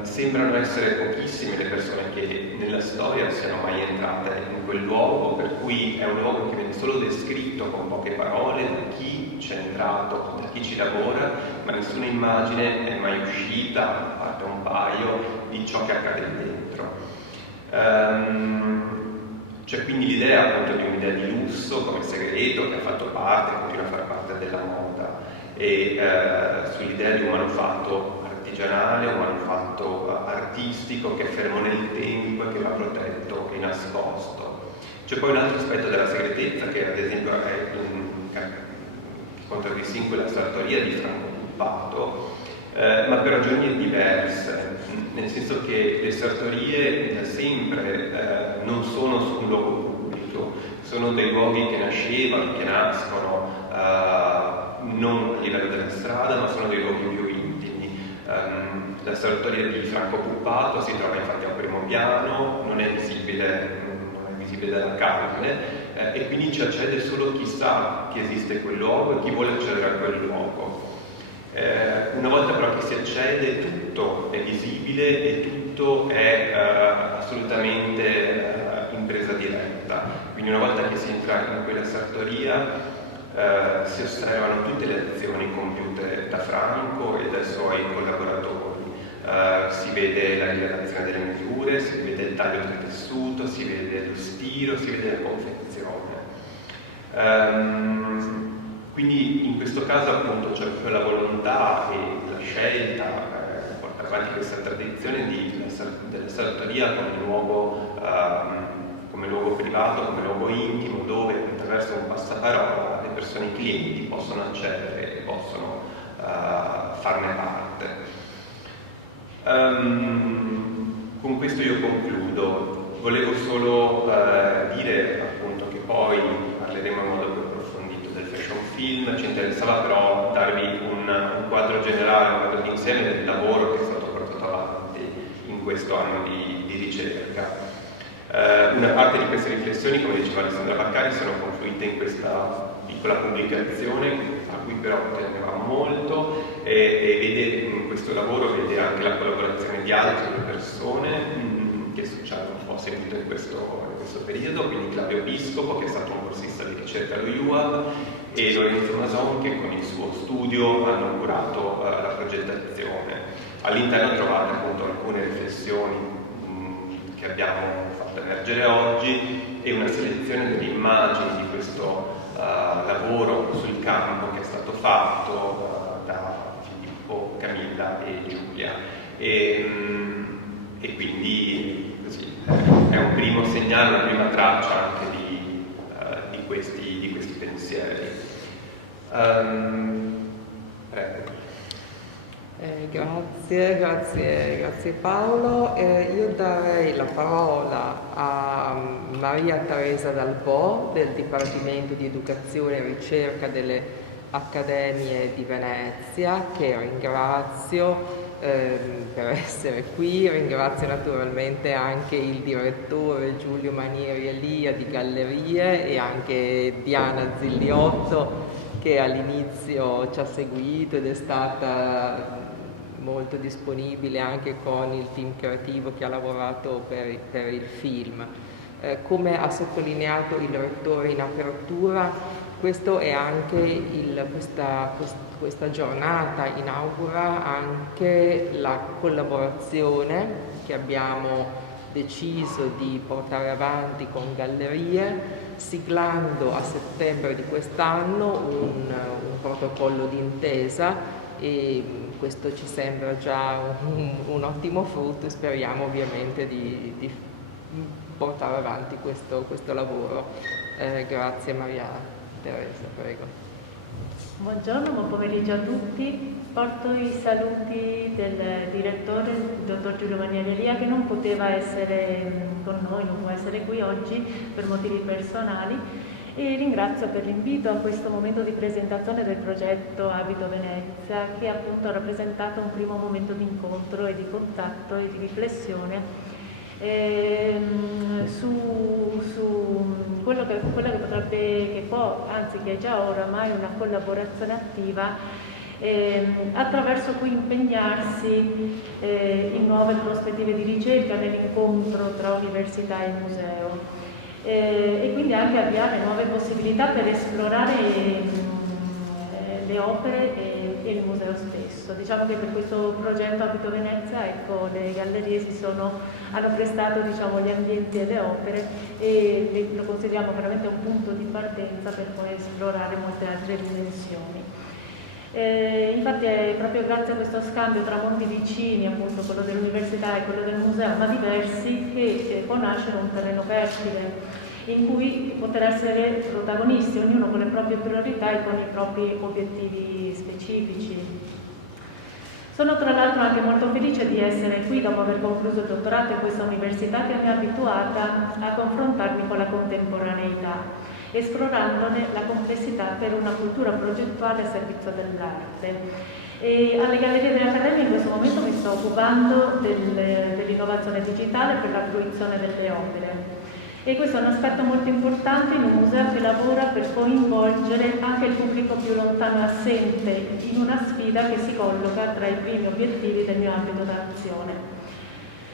Sembrano essere pochissime le persone che nella storia siano mai entrate in quel luogo, per cui è un luogo che viene solo descritto con poche parole da chi c'è entrato, da chi ci lavora, ma nessuna immagine è mai uscita, a parte un paio, di ciò che accade dentro. C'è quindi l'idea appunto di un'idea di lusso come segreto che ha fatto parte, continua a far parte della moda, e sull'idea di un manufatto artigianale, un manufatto artistico che è fermo nel tempo e che va protetto e nascosto. C'è poi un altro aspetto della segretezza che ad esempio contraddistingue la sartoria di Franco Puppato, ma per ragioni diverse, nel senso che le sartorie da sempre non sono su un luogo pubblico, sono dei luoghi che nascevano, che nascono non a livello della strada, ma sono dei luoghi più intimi. La sartoria di Franco Puppato si trova infatti a primo piano, non è visibile possibile dalla carne, e quindi ci accede solo chi sa che esiste quel luogo e chi vuole accedere a quel luogo. Una volta però che si accede, tutto è visibile e tutto è assolutamente in presa diretta. Quindi una volta che si entra in quella sartoria si osservano tutte le azioni compiute da Franco e dai suoi collaboratori. Si vede la rilevazione delle misure, si vede il taglio del tessuto, si vede lo stiro, si vede la confezione. Quindi in questo caso appunto c'è proprio la volontà e la scelta di portare avanti questa tradizione della sartoria come luogo privato, come luogo intimo, dove attraverso un passaparola le persone, i clienti, possono accedere e possono farne parte. Con questo io concludo. Volevo solo dire appunto che poi parleremo in modo più approfondito del fashion film. Ci interessava però darvi un quadro generale, un quadro d'insieme del lavoro che è stato portato avanti in questo anno di ricerca. Una parte di queste riflessioni, come diceva Alessandra Baccari, sono confluite in questa piccola pubblicazione a cui però tenevamo molto, e vede in questo lavoro vede anche la collaborazione di altre persone che ci hanno un po' seguito in questo periodo, quindi Claudio Piscopo, che è stato un borsista di ricerca allo UAB, e Lorenzo Mason, che con il suo studio hanno curato la progettazione. All'interno trovate appunto alcune riflessioni che abbiamo fatto emergere oggi e una selezione delle immagini di questo lavoro sul campo che è stato fatto da Filippo, Camilla e Giulia, e quindi così, è un primo segnale, una prima traccia anche di questi pensieri. Prego. Grazie Paolo. Io darei la parola a Maria Teresa Dalbò del Dipartimento di Educazione e Ricerca delle Accademie di Venezia, che ringrazio per essere qui. Ringrazio naturalmente anche il direttore Giulio Manieri Elia di Gallerie e anche Diana Zilliotto, che all'inizio ci ha seguito ed è stata molto disponibile anche con il team creativo che ha lavorato per il film. Come ha sottolineato il rettore in apertura, questo è anche questa giornata inaugura anche la collaborazione che abbiamo deciso di portare avanti con Gallerie, siglando a settembre di quest'anno un protocollo d'intesa, e questo ci sembra già un ottimo frutto e speriamo ovviamente di portare avanti questo lavoro. Grazie Maria Teresa, prego. Buongiorno, buon pomeriggio a tutti. Porto i saluti del direttore, il dottor Giulio Manieri Elia, che non poteva essere con noi, non può essere qui oggi per motivi personali, e ringrazio per l'invito a questo momento di presentazione del progetto Abito Venezia, che appunto ha rappresentato un primo momento di incontro e di contatto e di riflessione su quello che potrebbe, che può, anzi che è già oramai una collaborazione attiva attraverso cui impegnarsi in nuove prospettive di ricerca nell'incontro tra università e museo, e quindi anche avviare nuove possibilità per esplorare le opere e il museo stesso. Diciamo che per questo progetto Abito Venezia, ecco, le gallerie hanno prestato, diciamo, gli ambienti e le opere, e lo consideriamo veramente un punto di partenza per poi esplorare molte altre dimensioni. Infatti è proprio grazie a questo scambio tra mondi vicini, appunto quello dell'università e quello del museo, ma diversi, che può nascere un terreno fertile in cui poter essere protagonisti, ognuno con le proprie priorità e con i propri obiettivi specifici. Sono tra l'altro anche molto felice di essere qui dopo aver concluso il dottorato in questa università, che mi ha abituata a confrontarmi con la contemporaneità, esplorandone la complessità per una cultura progettuale a servizio dell'arte. E alle Gallerie dell'Accademia in questo momento mi sto occupando dell'innovazione digitale per la fruizione delle opere. E questo è un aspetto molto importante in un museo che lavora per coinvolgere anche il pubblico più lontano e assente in una sfida che si colloca tra i primi obiettivi del mio ambito d'azione.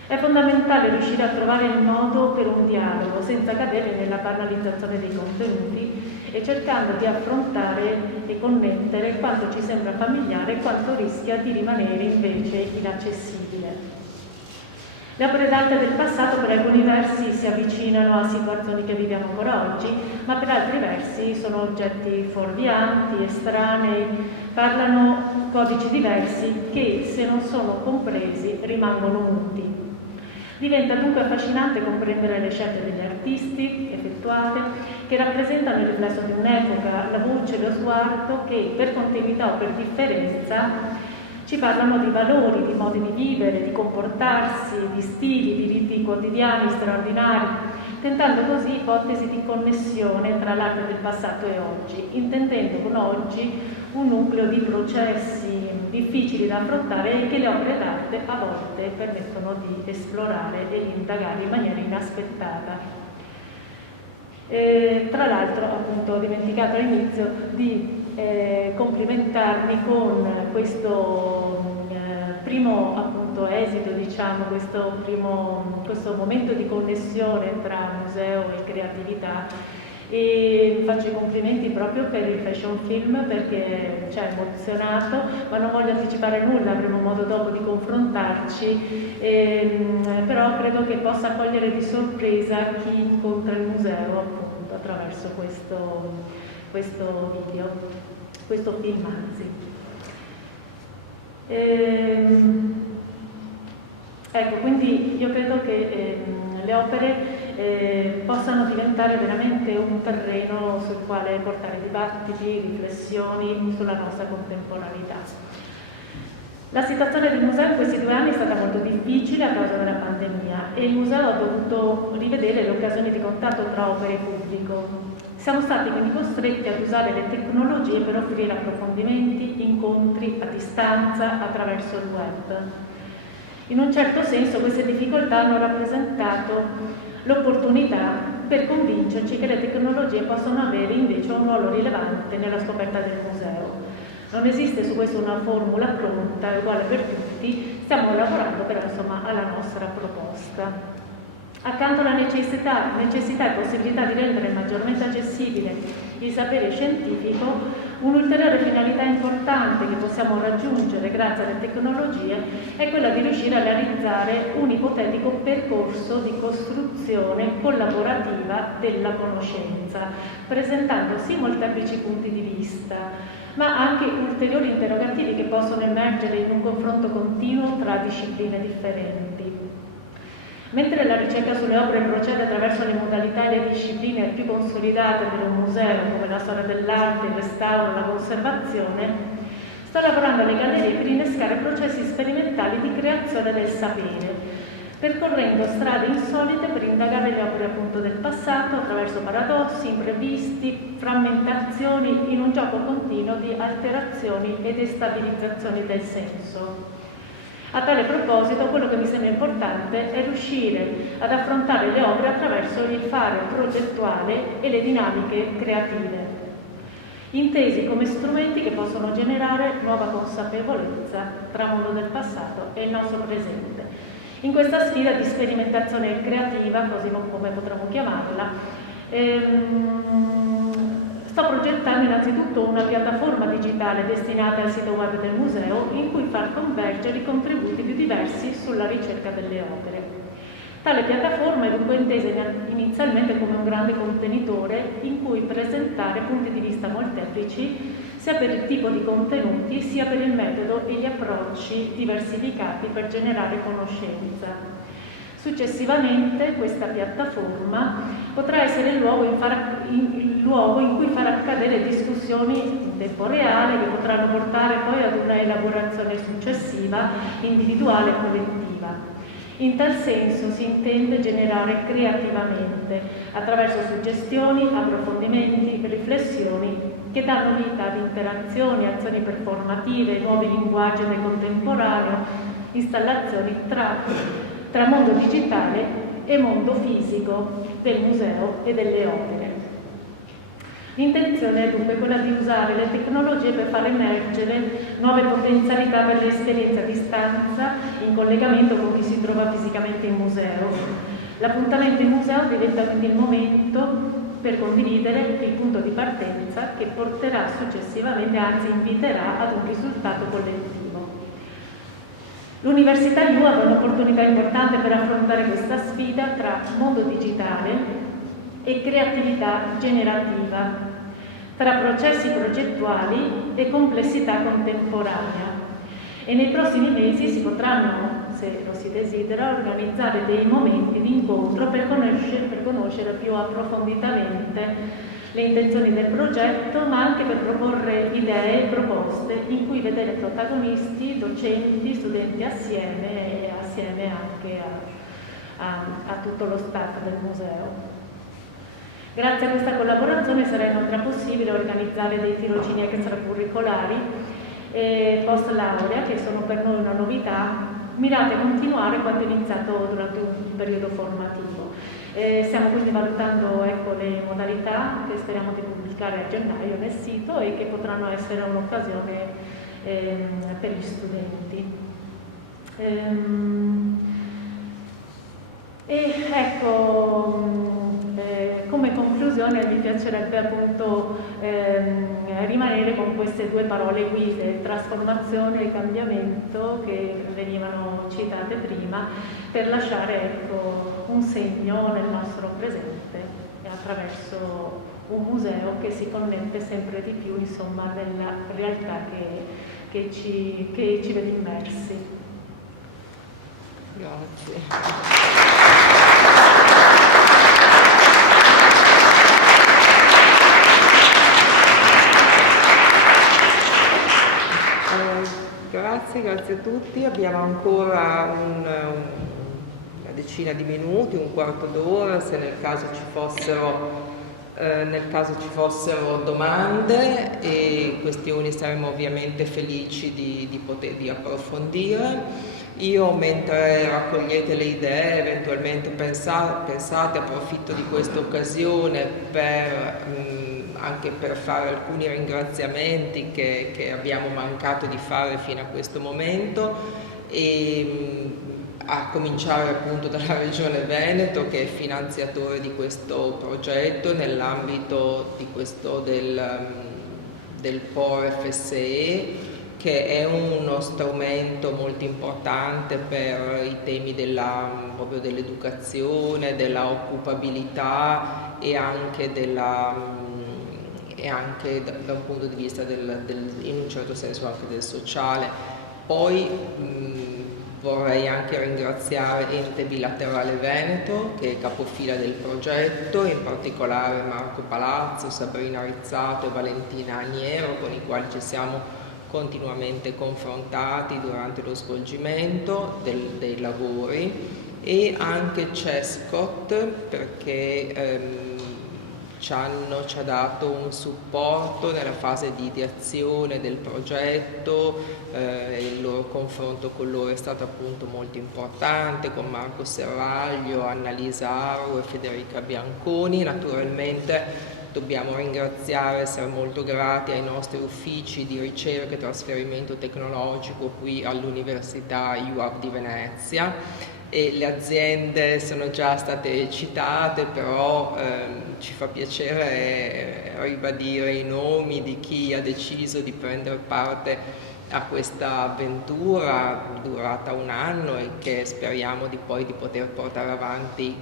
È fondamentale riuscire a trovare il modo per un dialogo senza cadere nella banalizzazione dei contenuti e cercando di affrontare e connettere quanto ci sembra familiare e quanto rischia di rimanere invece inaccessibile. Le opere d'arte del passato per alcuni versi si avvicinano a situazioni che viviamo ancora oggi, ma per altri versi sono oggetti fuorvianti, estranei, parlano codici diversi che, se non sono compresi, rimangono muti. Diventa dunque affascinante comprendere le scelte degli artisti effettuate, che rappresentano il riflesso di un'epoca, la voce e lo sguardo che, per continuità o per differenza, ci parlano di valori, di modi di vivere, di comportarsi, di stili, di riti quotidiani straordinari, tentando così ipotesi di connessione tra l'arte del passato e oggi, intendendo con oggi un nucleo di processi difficili da affrontare e che le opere d'arte a volte permettono di esplorare e di indagare in maniera inaspettata. Tra l'altro, appunto, ho dimenticato all'inizio di complimentarmi con questo primo appunto esito, diciamo, questo momento di connessione tra museo e creatività, e faccio i complimenti proprio per il fashion film perché ci ha emozionato, ma non voglio anticipare nulla, avremo modo dopo di confrontarci, però credo che possa cogliere di sorpresa chi incontra il museo appunto attraverso questo video, questo film anzi. Ecco, quindi io credo che le opere possano diventare veramente un terreno sul quale portare dibattiti, riflessioni sulla nostra contemporaneità. La situazione del museo in questi 2 anni è stata molto difficile a causa della pandemia e il museo ha dovuto rivedere le occasioni di contatto tra opere e pubblico. Siamo stati quindi costretti ad usare le tecnologie per offrire approfondimenti, incontri a distanza attraverso il web. In un certo senso queste difficoltà hanno rappresentato l'opportunità per convincerci che le tecnologie possono avere invece un ruolo rilevante nella scoperta del museo. Non esiste su questo una formula pronta, uguale per tutti, stiamo lavorando però insomma alla nostra proposta. Accanto alla necessità e possibilità di rendere maggiormente accessibile il sapere scientifico, un'ulteriore finalità importante che possiamo raggiungere grazie alle tecnologie è quella di riuscire a realizzare un ipotetico percorso di costruzione collaborativa della conoscenza, presentando sì molteplici punti di vista, ma anche ulteriori interrogativi che possono emergere in un confronto continuo tra discipline differenti. Mentre la ricerca sulle opere procede attraverso le modalità e le discipline più consolidate del museo, come la storia dell'arte, il restauro, la conservazione, sto lavorando alle gallerie per innescare processi sperimentali di creazione del sapere, percorrendo strade insolite per indagare le opere appunto del passato attraverso paradossi, imprevisti, frammentazioni in un gioco continuo di alterazioni e destabilizzazioni del senso. A tale proposito, quello che mi sembra importante è riuscire ad affrontare le opere attraverso il fare progettuale e le dinamiche creative, intesi come strumenti che possono generare nuova consapevolezza tra mondo del passato e il nostro presente. In questa sfida di sperimentazione creativa, così come potremmo chiamarla, sto progettando innanzitutto una piattaforma digitale destinata al sito web del museo in cui far convergere i contributi più diversi sulla ricerca delle opere. Tale piattaforma è dunque intesa inizialmente come un grande contenitore in cui presentare punti di vista molteplici sia per il tipo di contenuti sia per il metodo e gli approcci diversificati per generare conoscenza. Successivamente questa piattaforma potrà essere il luogo in cui far accadere discussioni in tempo reale che potranno portare poi ad una elaborazione successiva, individuale e collettiva. In tal senso si intende generare creativamente, attraverso suggestioni, approfondimenti, riflessioni che danno vita ad interazioni, azioni performative, nuovi linguaggi del contemporaneo, installazioni tra mondo digitale e mondo fisico del museo e delle opere. L'intenzione è dunque quella di usare le tecnologie per far emergere nuove potenzialità per l'esperienza a distanza in collegamento con chi si trova fisicamente in museo. L'appuntamento in museo diventa quindi il momento per condividere il punto di partenza che porterà successivamente, anzi inviterà ad un risultato collettivo. L'Università IU avrà un'opportunità importante per affrontare questa sfida tra mondo digitale e creatività generativa, tra processi progettuali e complessità contemporanea. E nei prossimi mesi si potranno, se lo si desidera, organizzare dei momenti di incontro per conoscere più approfonditamente le intenzioni del progetto, ma anche per proporre idee e proposte in cui vedere protagonisti, docenti, studenti assieme e assieme anche a tutto lo staff del museo. Grazie a questa collaborazione sarà inoltre possibile organizzare dei tirocini extracurricolari post laurea, che sono per noi una novità, mirate a continuare quanto iniziato durante un periodo formativo. Stiamo quindi valutando le modalità che speriamo di pubblicare a gennaio nel sito e che potranno essere un'occasione per gli studenti. Come conclusione mi piacerebbe appunto rimanere con queste due parole guide, trasformazione e cambiamento, che venivano citate prima, per lasciare un segno nel nostro presente attraverso un museo che si connette sempre di più, insomma, nella realtà che ci vede immersi. Grazie. Grazie a tutti. Abbiamo ancora una decina di minuti, un quarto d'ora, se nel caso ci fossero domande e questioni saremmo ovviamente felici di approfondire. Io, mentre raccogliete le idee, eventualmente pensate, approfitto di questa occasione anche per fare alcuni ringraziamenti che abbiamo mancato di fare fino a questo momento, e a cominciare appunto dalla Regione Veneto, che è finanziatore di questo progetto nell'ambito di del POR FSE, che è uno strumento molto importante per i temi proprio dell'educazione, della occupabilità e anche da un punto di vista in un certo senso anche del sociale. Poi vorrei anche ringraziare Ente Bilaterale Veneto, che è capofila del progetto, in particolare Marco Palazzo, Sabrina Rizzato e Valentina Aniero, con i quali ci siamo continuamente confrontati durante lo svolgimento dei lavori, e anche CESCOT, perché ci ha dato un supporto nella fase di ideazione del progetto. Il loro confronto con loro è stato appunto molto importante, con Marco Serraglio, Annalisa Aro e Federica Bianconi. Naturalmente dobbiamo ringraziare, essere molto grati ai nostri uffici di ricerca e trasferimento tecnologico qui all'Università IUAV di Venezia, e le aziende sono già state citate, però ci fa piacere ribadire i nomi di chi ha deciso di prendere parte a questa avventura durata un anno e che speriamo di poter portare avanti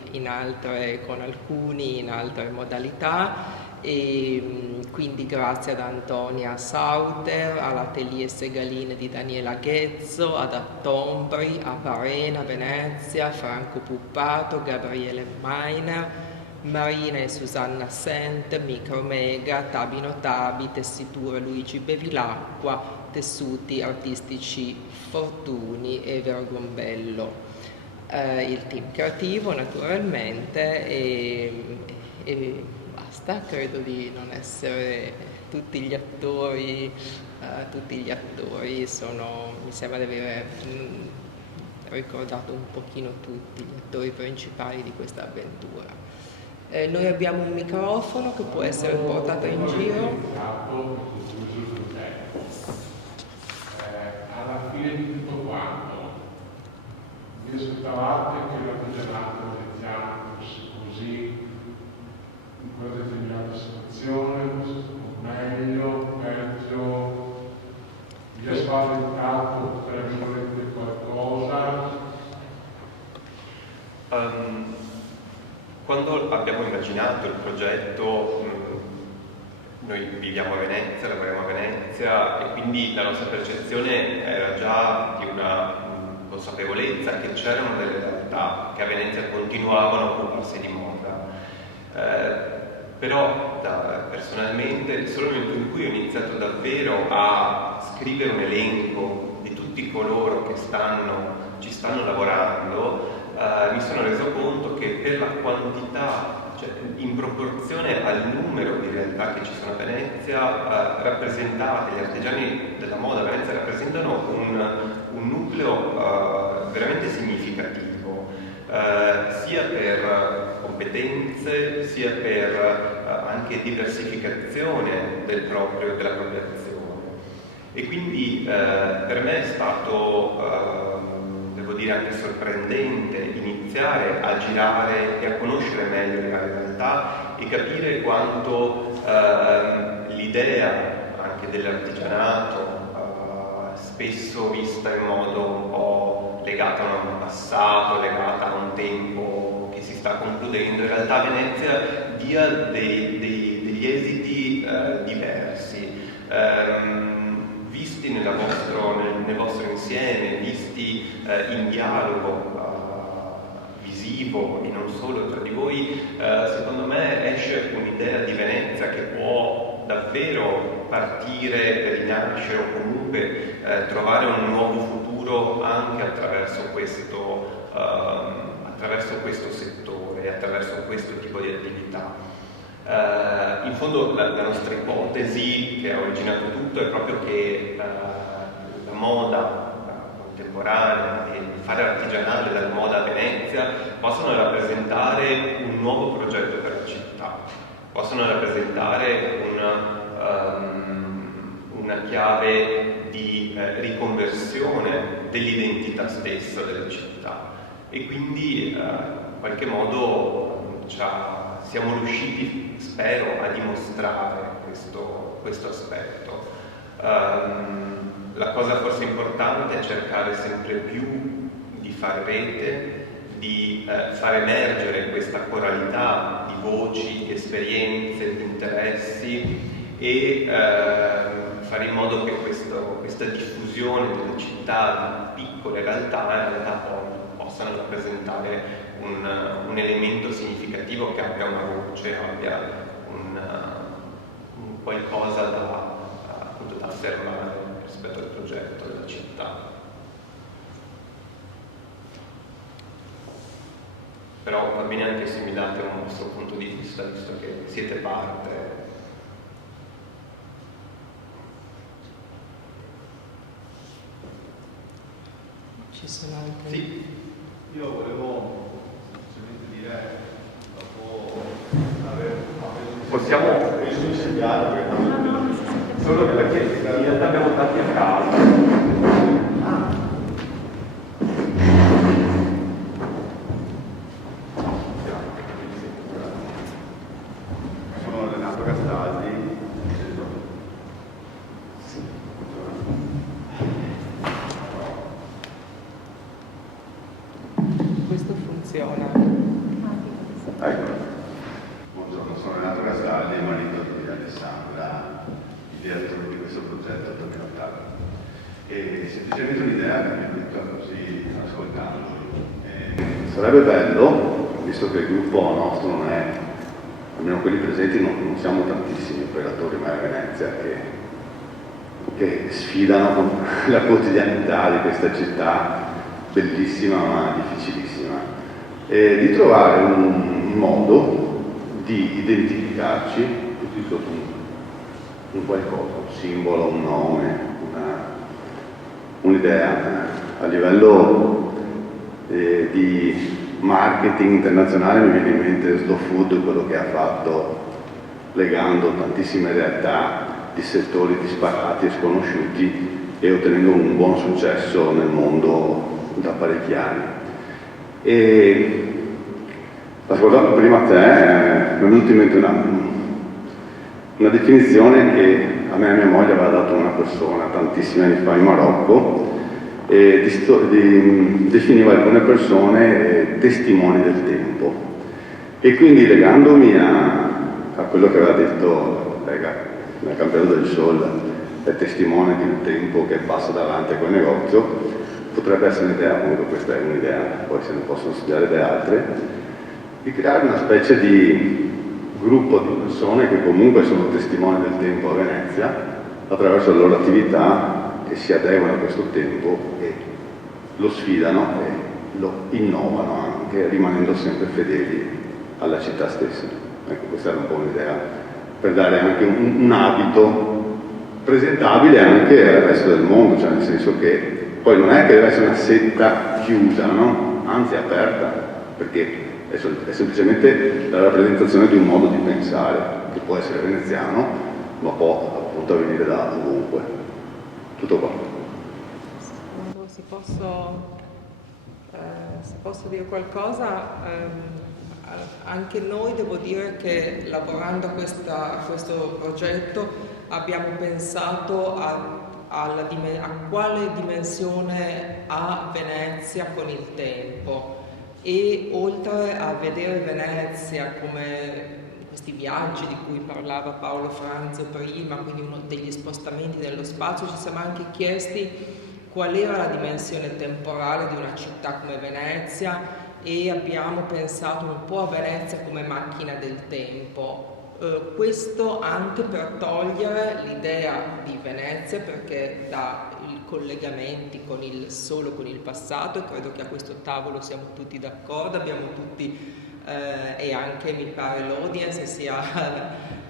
con alcuni in altre modalità. E quindi grazie ad Antonia Sauter, all'Atelier Segaline di Daniela Ghezzo, ad Attombri, a Varena, Venezia, Franco Puppato, Gabriele Meiner, Marina e Susanna Sent, Micromega, Tabino Tabi, Tessiture Luigi Bevilacqua, Tessuti Artistici Fortuni e Vergombello. Il team creativo naturalmente e basta, credo di non essere tutti gli attori mi sembra di avere ricordato un pochino tutti gli attori principali di questa avventura. Noi abbiamo un microfono che può essere portato in giro. Alla fine di tutto quanto, vi aspettavate che l'artigianato veneziano fosse così, in quella determinata situazione, fosse meglio, peggio, vi ha spaventato, tra virgolette, qualcosa? Quando abbiamo immaginato il progetto, noi viviamo a Venezia, lavoriamo a Venezia e quindi la nostra percezione era già di una consapevolezza che c'erano delle realtà che a Venezia continuavano a occuparsi di moda. Però personalmente, solo nel momento in cui ho iniziato davvero a scrivere un elenco di tutti coloro che ci stanno lavorando, mi sono reso conto che per la quantità, cioè in proporzione al numero di realtà che ci sono a Venezia, rappresentate, gli artigiani della moda a Venezia rappresentano un nucleo veramente significativo, sia per competenze, sia per anche diversificazione della propria azione. E quindi per me è stato devo dire anche sorprendente iniziare a girare e a conoscere meglio le realtà e capire quanto l'idea anche dell'artigianato, spesso vista in modo un po' legata a un passato, legata a un tempo che si sta concludendo, in realtà Venezia dia degli esiti diversi. Visti nel vostro insieme, visti in dialogo visivo e non solo tra di voi, secondo me esce un'idea di Venezia che può davvero partire, rinascere o comunque trovare un nuovo futuro anche attraverso questo settore, attraverso questo tipo di attività. In fondo la nostra ipotesi che ha originato tutto è proprio che la moda contemporanea e il fare artigianale della moda a Venezia possono rappresentare un nuovo progetto per la città, possono rappresentare una chiave di riconversione dell'identità stessa della città e quindi in qualche modo siamo riusciti, spero, a dimostrare questo aspetto. La cosa forse importante è cercare sempre più di fare rete, di far emergere questa coralità di voci, di esperienze, di interessi e fare in modo che questa diffusione delle città, di piccole realtà, in realtà possano rappresentare un elemento significativo che abbia una voce, abbia un qualcosa da affermare rispetto al progetto della città. Però va bene anche se mi date un vostro punto di vista, visto che siete parte. Ci sono altri? Sì. Io volevo dopo aver possiamo insegnare solo che la chiesa in realtà abbiamo tanti a casa. Sono Renato Castaldi. Questo funziona. Ecco, buongiorno, sono Renato Castaldi, marito di Alessandra, il direttore di questo progetto per Natale. E semplicemente un'idea che mi è venuta così ascoltando. Sarebbe bello, visto che il gruppo nostro non è, almeno quelli presenti, non siamo tantissimi operatori mai a Venezia che sfidano con la quotidianità di questa città bellissima ma difficilissima, e di trovare un modo di identificarci tutti sotto un qualcosa, un simbolo, un nome, un'idea a livello di marketing internazionale mi viene in mente Slow Food, quello che ha fatto legando tantissime realtà di settori disparati e sconosciuti e ottenendo un buon successo nel mondo da parecchi anni. E ascoltando prima te mi è venuta in mente una definizione che a me e a mia moglie aveva dato una persona tantissimi anni fa in Marocco, e definiva alcune persone testimoni del tempo. E quindi legandomi a quello che aveva detto nel campionato del Sol, è testimone di un tempo che passa davanti a quel negozio, potrebbe essere un'idea, comunque questa è un'idea, poi se ne possono studiare le altre, di creare una specie di gruppo di persone che comunque sono testimoni del tempo a Venezia, attraverso la loro attività, che si adeguano a questo tempo e lo sfidano e lo innovano anche, rimanendo sempre fedeli alla città stessa. Ecco, questa era un po' un'idea per dare anche un abito presentabile anche al resto del mondo, cioè nel senso che poi non è che deve essere una setta chiusa, no? Anzi aperta, perché è semplicemente la rappresentazione di un modo di pensare che può essere veneziano, ma può appunto avvenire da ovunque. Tutto qua. Se posso dire qualcosa, anche noi devo dire che lavorando a questo progetto abbiamo pensato a quale dimensione ha Venezia con il tempo, e oltre a vedere Venezia come questi viaggi di cui parlava Paolo Franzo prima, quindi uno degli spostamenti nello spazio, ci siamo anche chiesti qual era la dimensione temporale di una città come Venezia, e abbiamo pensato un po' a Venezia come macchina del tempo. Questo anche per togliere l'idea di Venezia, perché dà i collegamenti solo con il passato, e credo che a questo tavolo siamo tutti d'accordo, abbiamo tutti e anche mi pare l'audience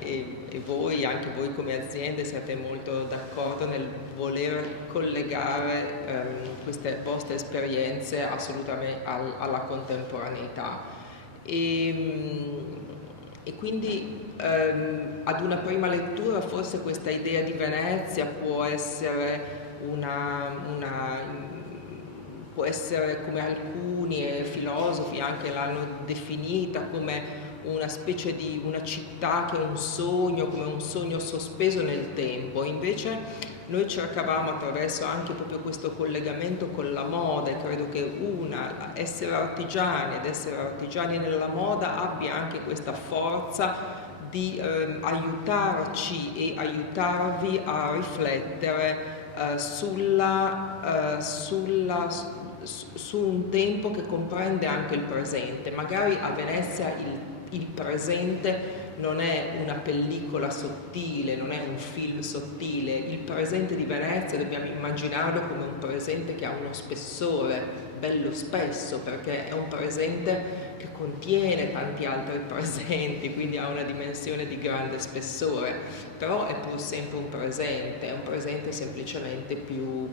e voi, anche voi come aziende, siate molto d'accordo nel voler collegare queste vostre esperienze assolutamente alla contemporaneità. E quindi ad una prima lettura forse questa idea di Venezia può essere può essere, come alcuni filosofi anche l'hanno definita, come una specie di una città che è un sogno, come un sogno sospeso nel tempo. Invece noi cercavamo, attraverso anche proprio questo collegamento con la moda, e credo che essere artigiani ed essere artigiani nella moda abbia anche questa forza di aiutarci e aiutarvi a riflettere su un tempo che comprende anche il presente. Magari a Venezia il presente non è una pellicola sottile, non è un film sottile. Il presente di Venezia dobbiamo immaginarlo come un presente che ha uno spessore bello spesso, perché è un presente che contiene tanti altri presenti, quindi ha una dimensione di grande spessore, però è pur sempre un presente semplicemente più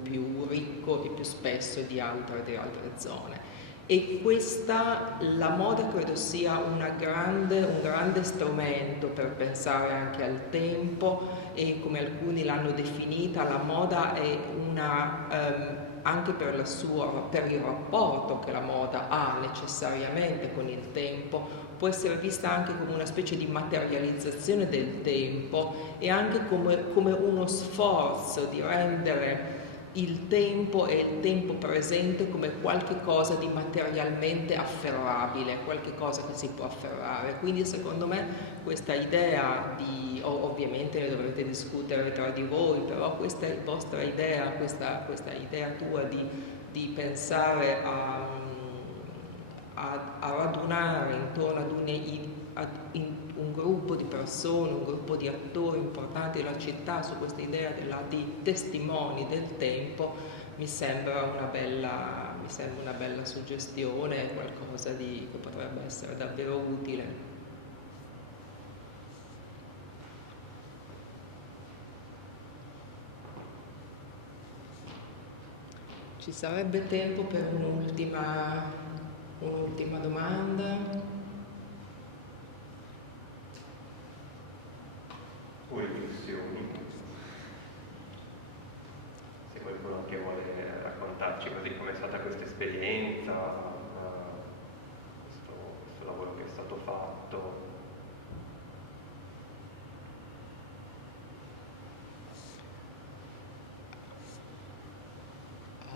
ricco e più spesso di altre zone. E la moda credo sia un grande strumento per pensare anche al tempo, e come alcuni l'hanno definita, la moda è anche per il rapporto che la moda ha necessariamente con il tempo, può essere vista anche come una specie di materializzazione del tempo, e anche come uno sforzo di rendere il tempo e il tempo presente come qualche cosa di materialmente afferrabile, qualche cosa che si può afferrare. Quindi secondo me questa idea ovviamente ne dovrete discutere tra di voi, però questa vostra idea, questa idea tua di pensare a radunare intorno ad un gruppo di persone, un gruppo di attori importanti della città su questa idea di testimoni del tempo, mi sembra una bella suggestione, qualcosa che potrebbe essere davvero utile. Ci sarebbe tempo per un'ultima domanda? O riflessioni? Se qualcuno anche vuole raccontarci così come è stata questa esperienza, questo lavoro che è stato fatto.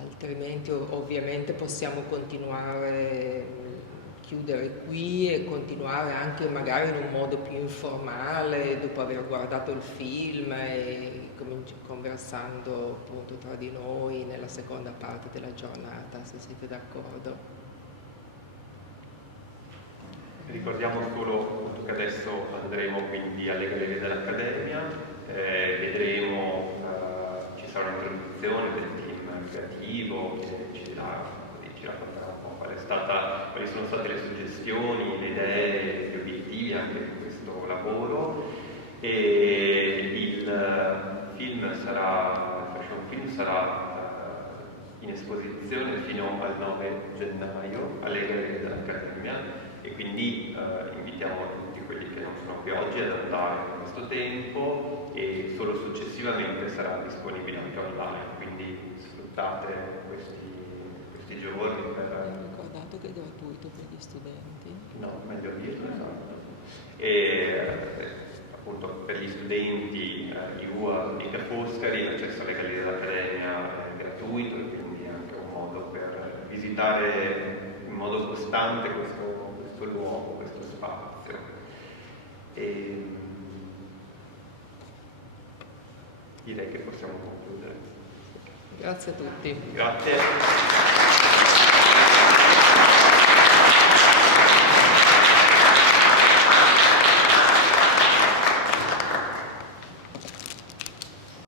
Altrimenti ovviamente possiamo continuare, chiudere qui e continuare anche magari in un modo più informale dopo aver guardato il film e conversando appunto tra di noi nella seconda parte della giornata, se siete d'accordo. Ricordiamo solo appunto che adesso andremo quindi alle Gallerie dell'Accademia, vedremo, ci sarà un'introduzione del team creativo che ci racconterà un po' quali sono state le suggestioni, le idee, gli obiettivi anche di questo lavoro, e il fashion film sarà in esposizione fino al 9 gennaio alle Gallerie dell'Accademia, e quindi invitiamo tutti quelli che non sono qui oggi ad andare in questo tempo, e solo successivamente sarà disponibile anche online, quindi sfruttate questi giorni per... Ricordato che è gratuito per gli studenti? No, meglio dirlo, esatto. E appunto per gli studenti UA di Ca' Foscari l'accesso alle Gallerie dell'Accademia è gratuito, e quindi è anche un modo per visitare in modo costante questo luogo, questo spazio. E direi che possiamo concludere. Grazie a tutti. Grazie.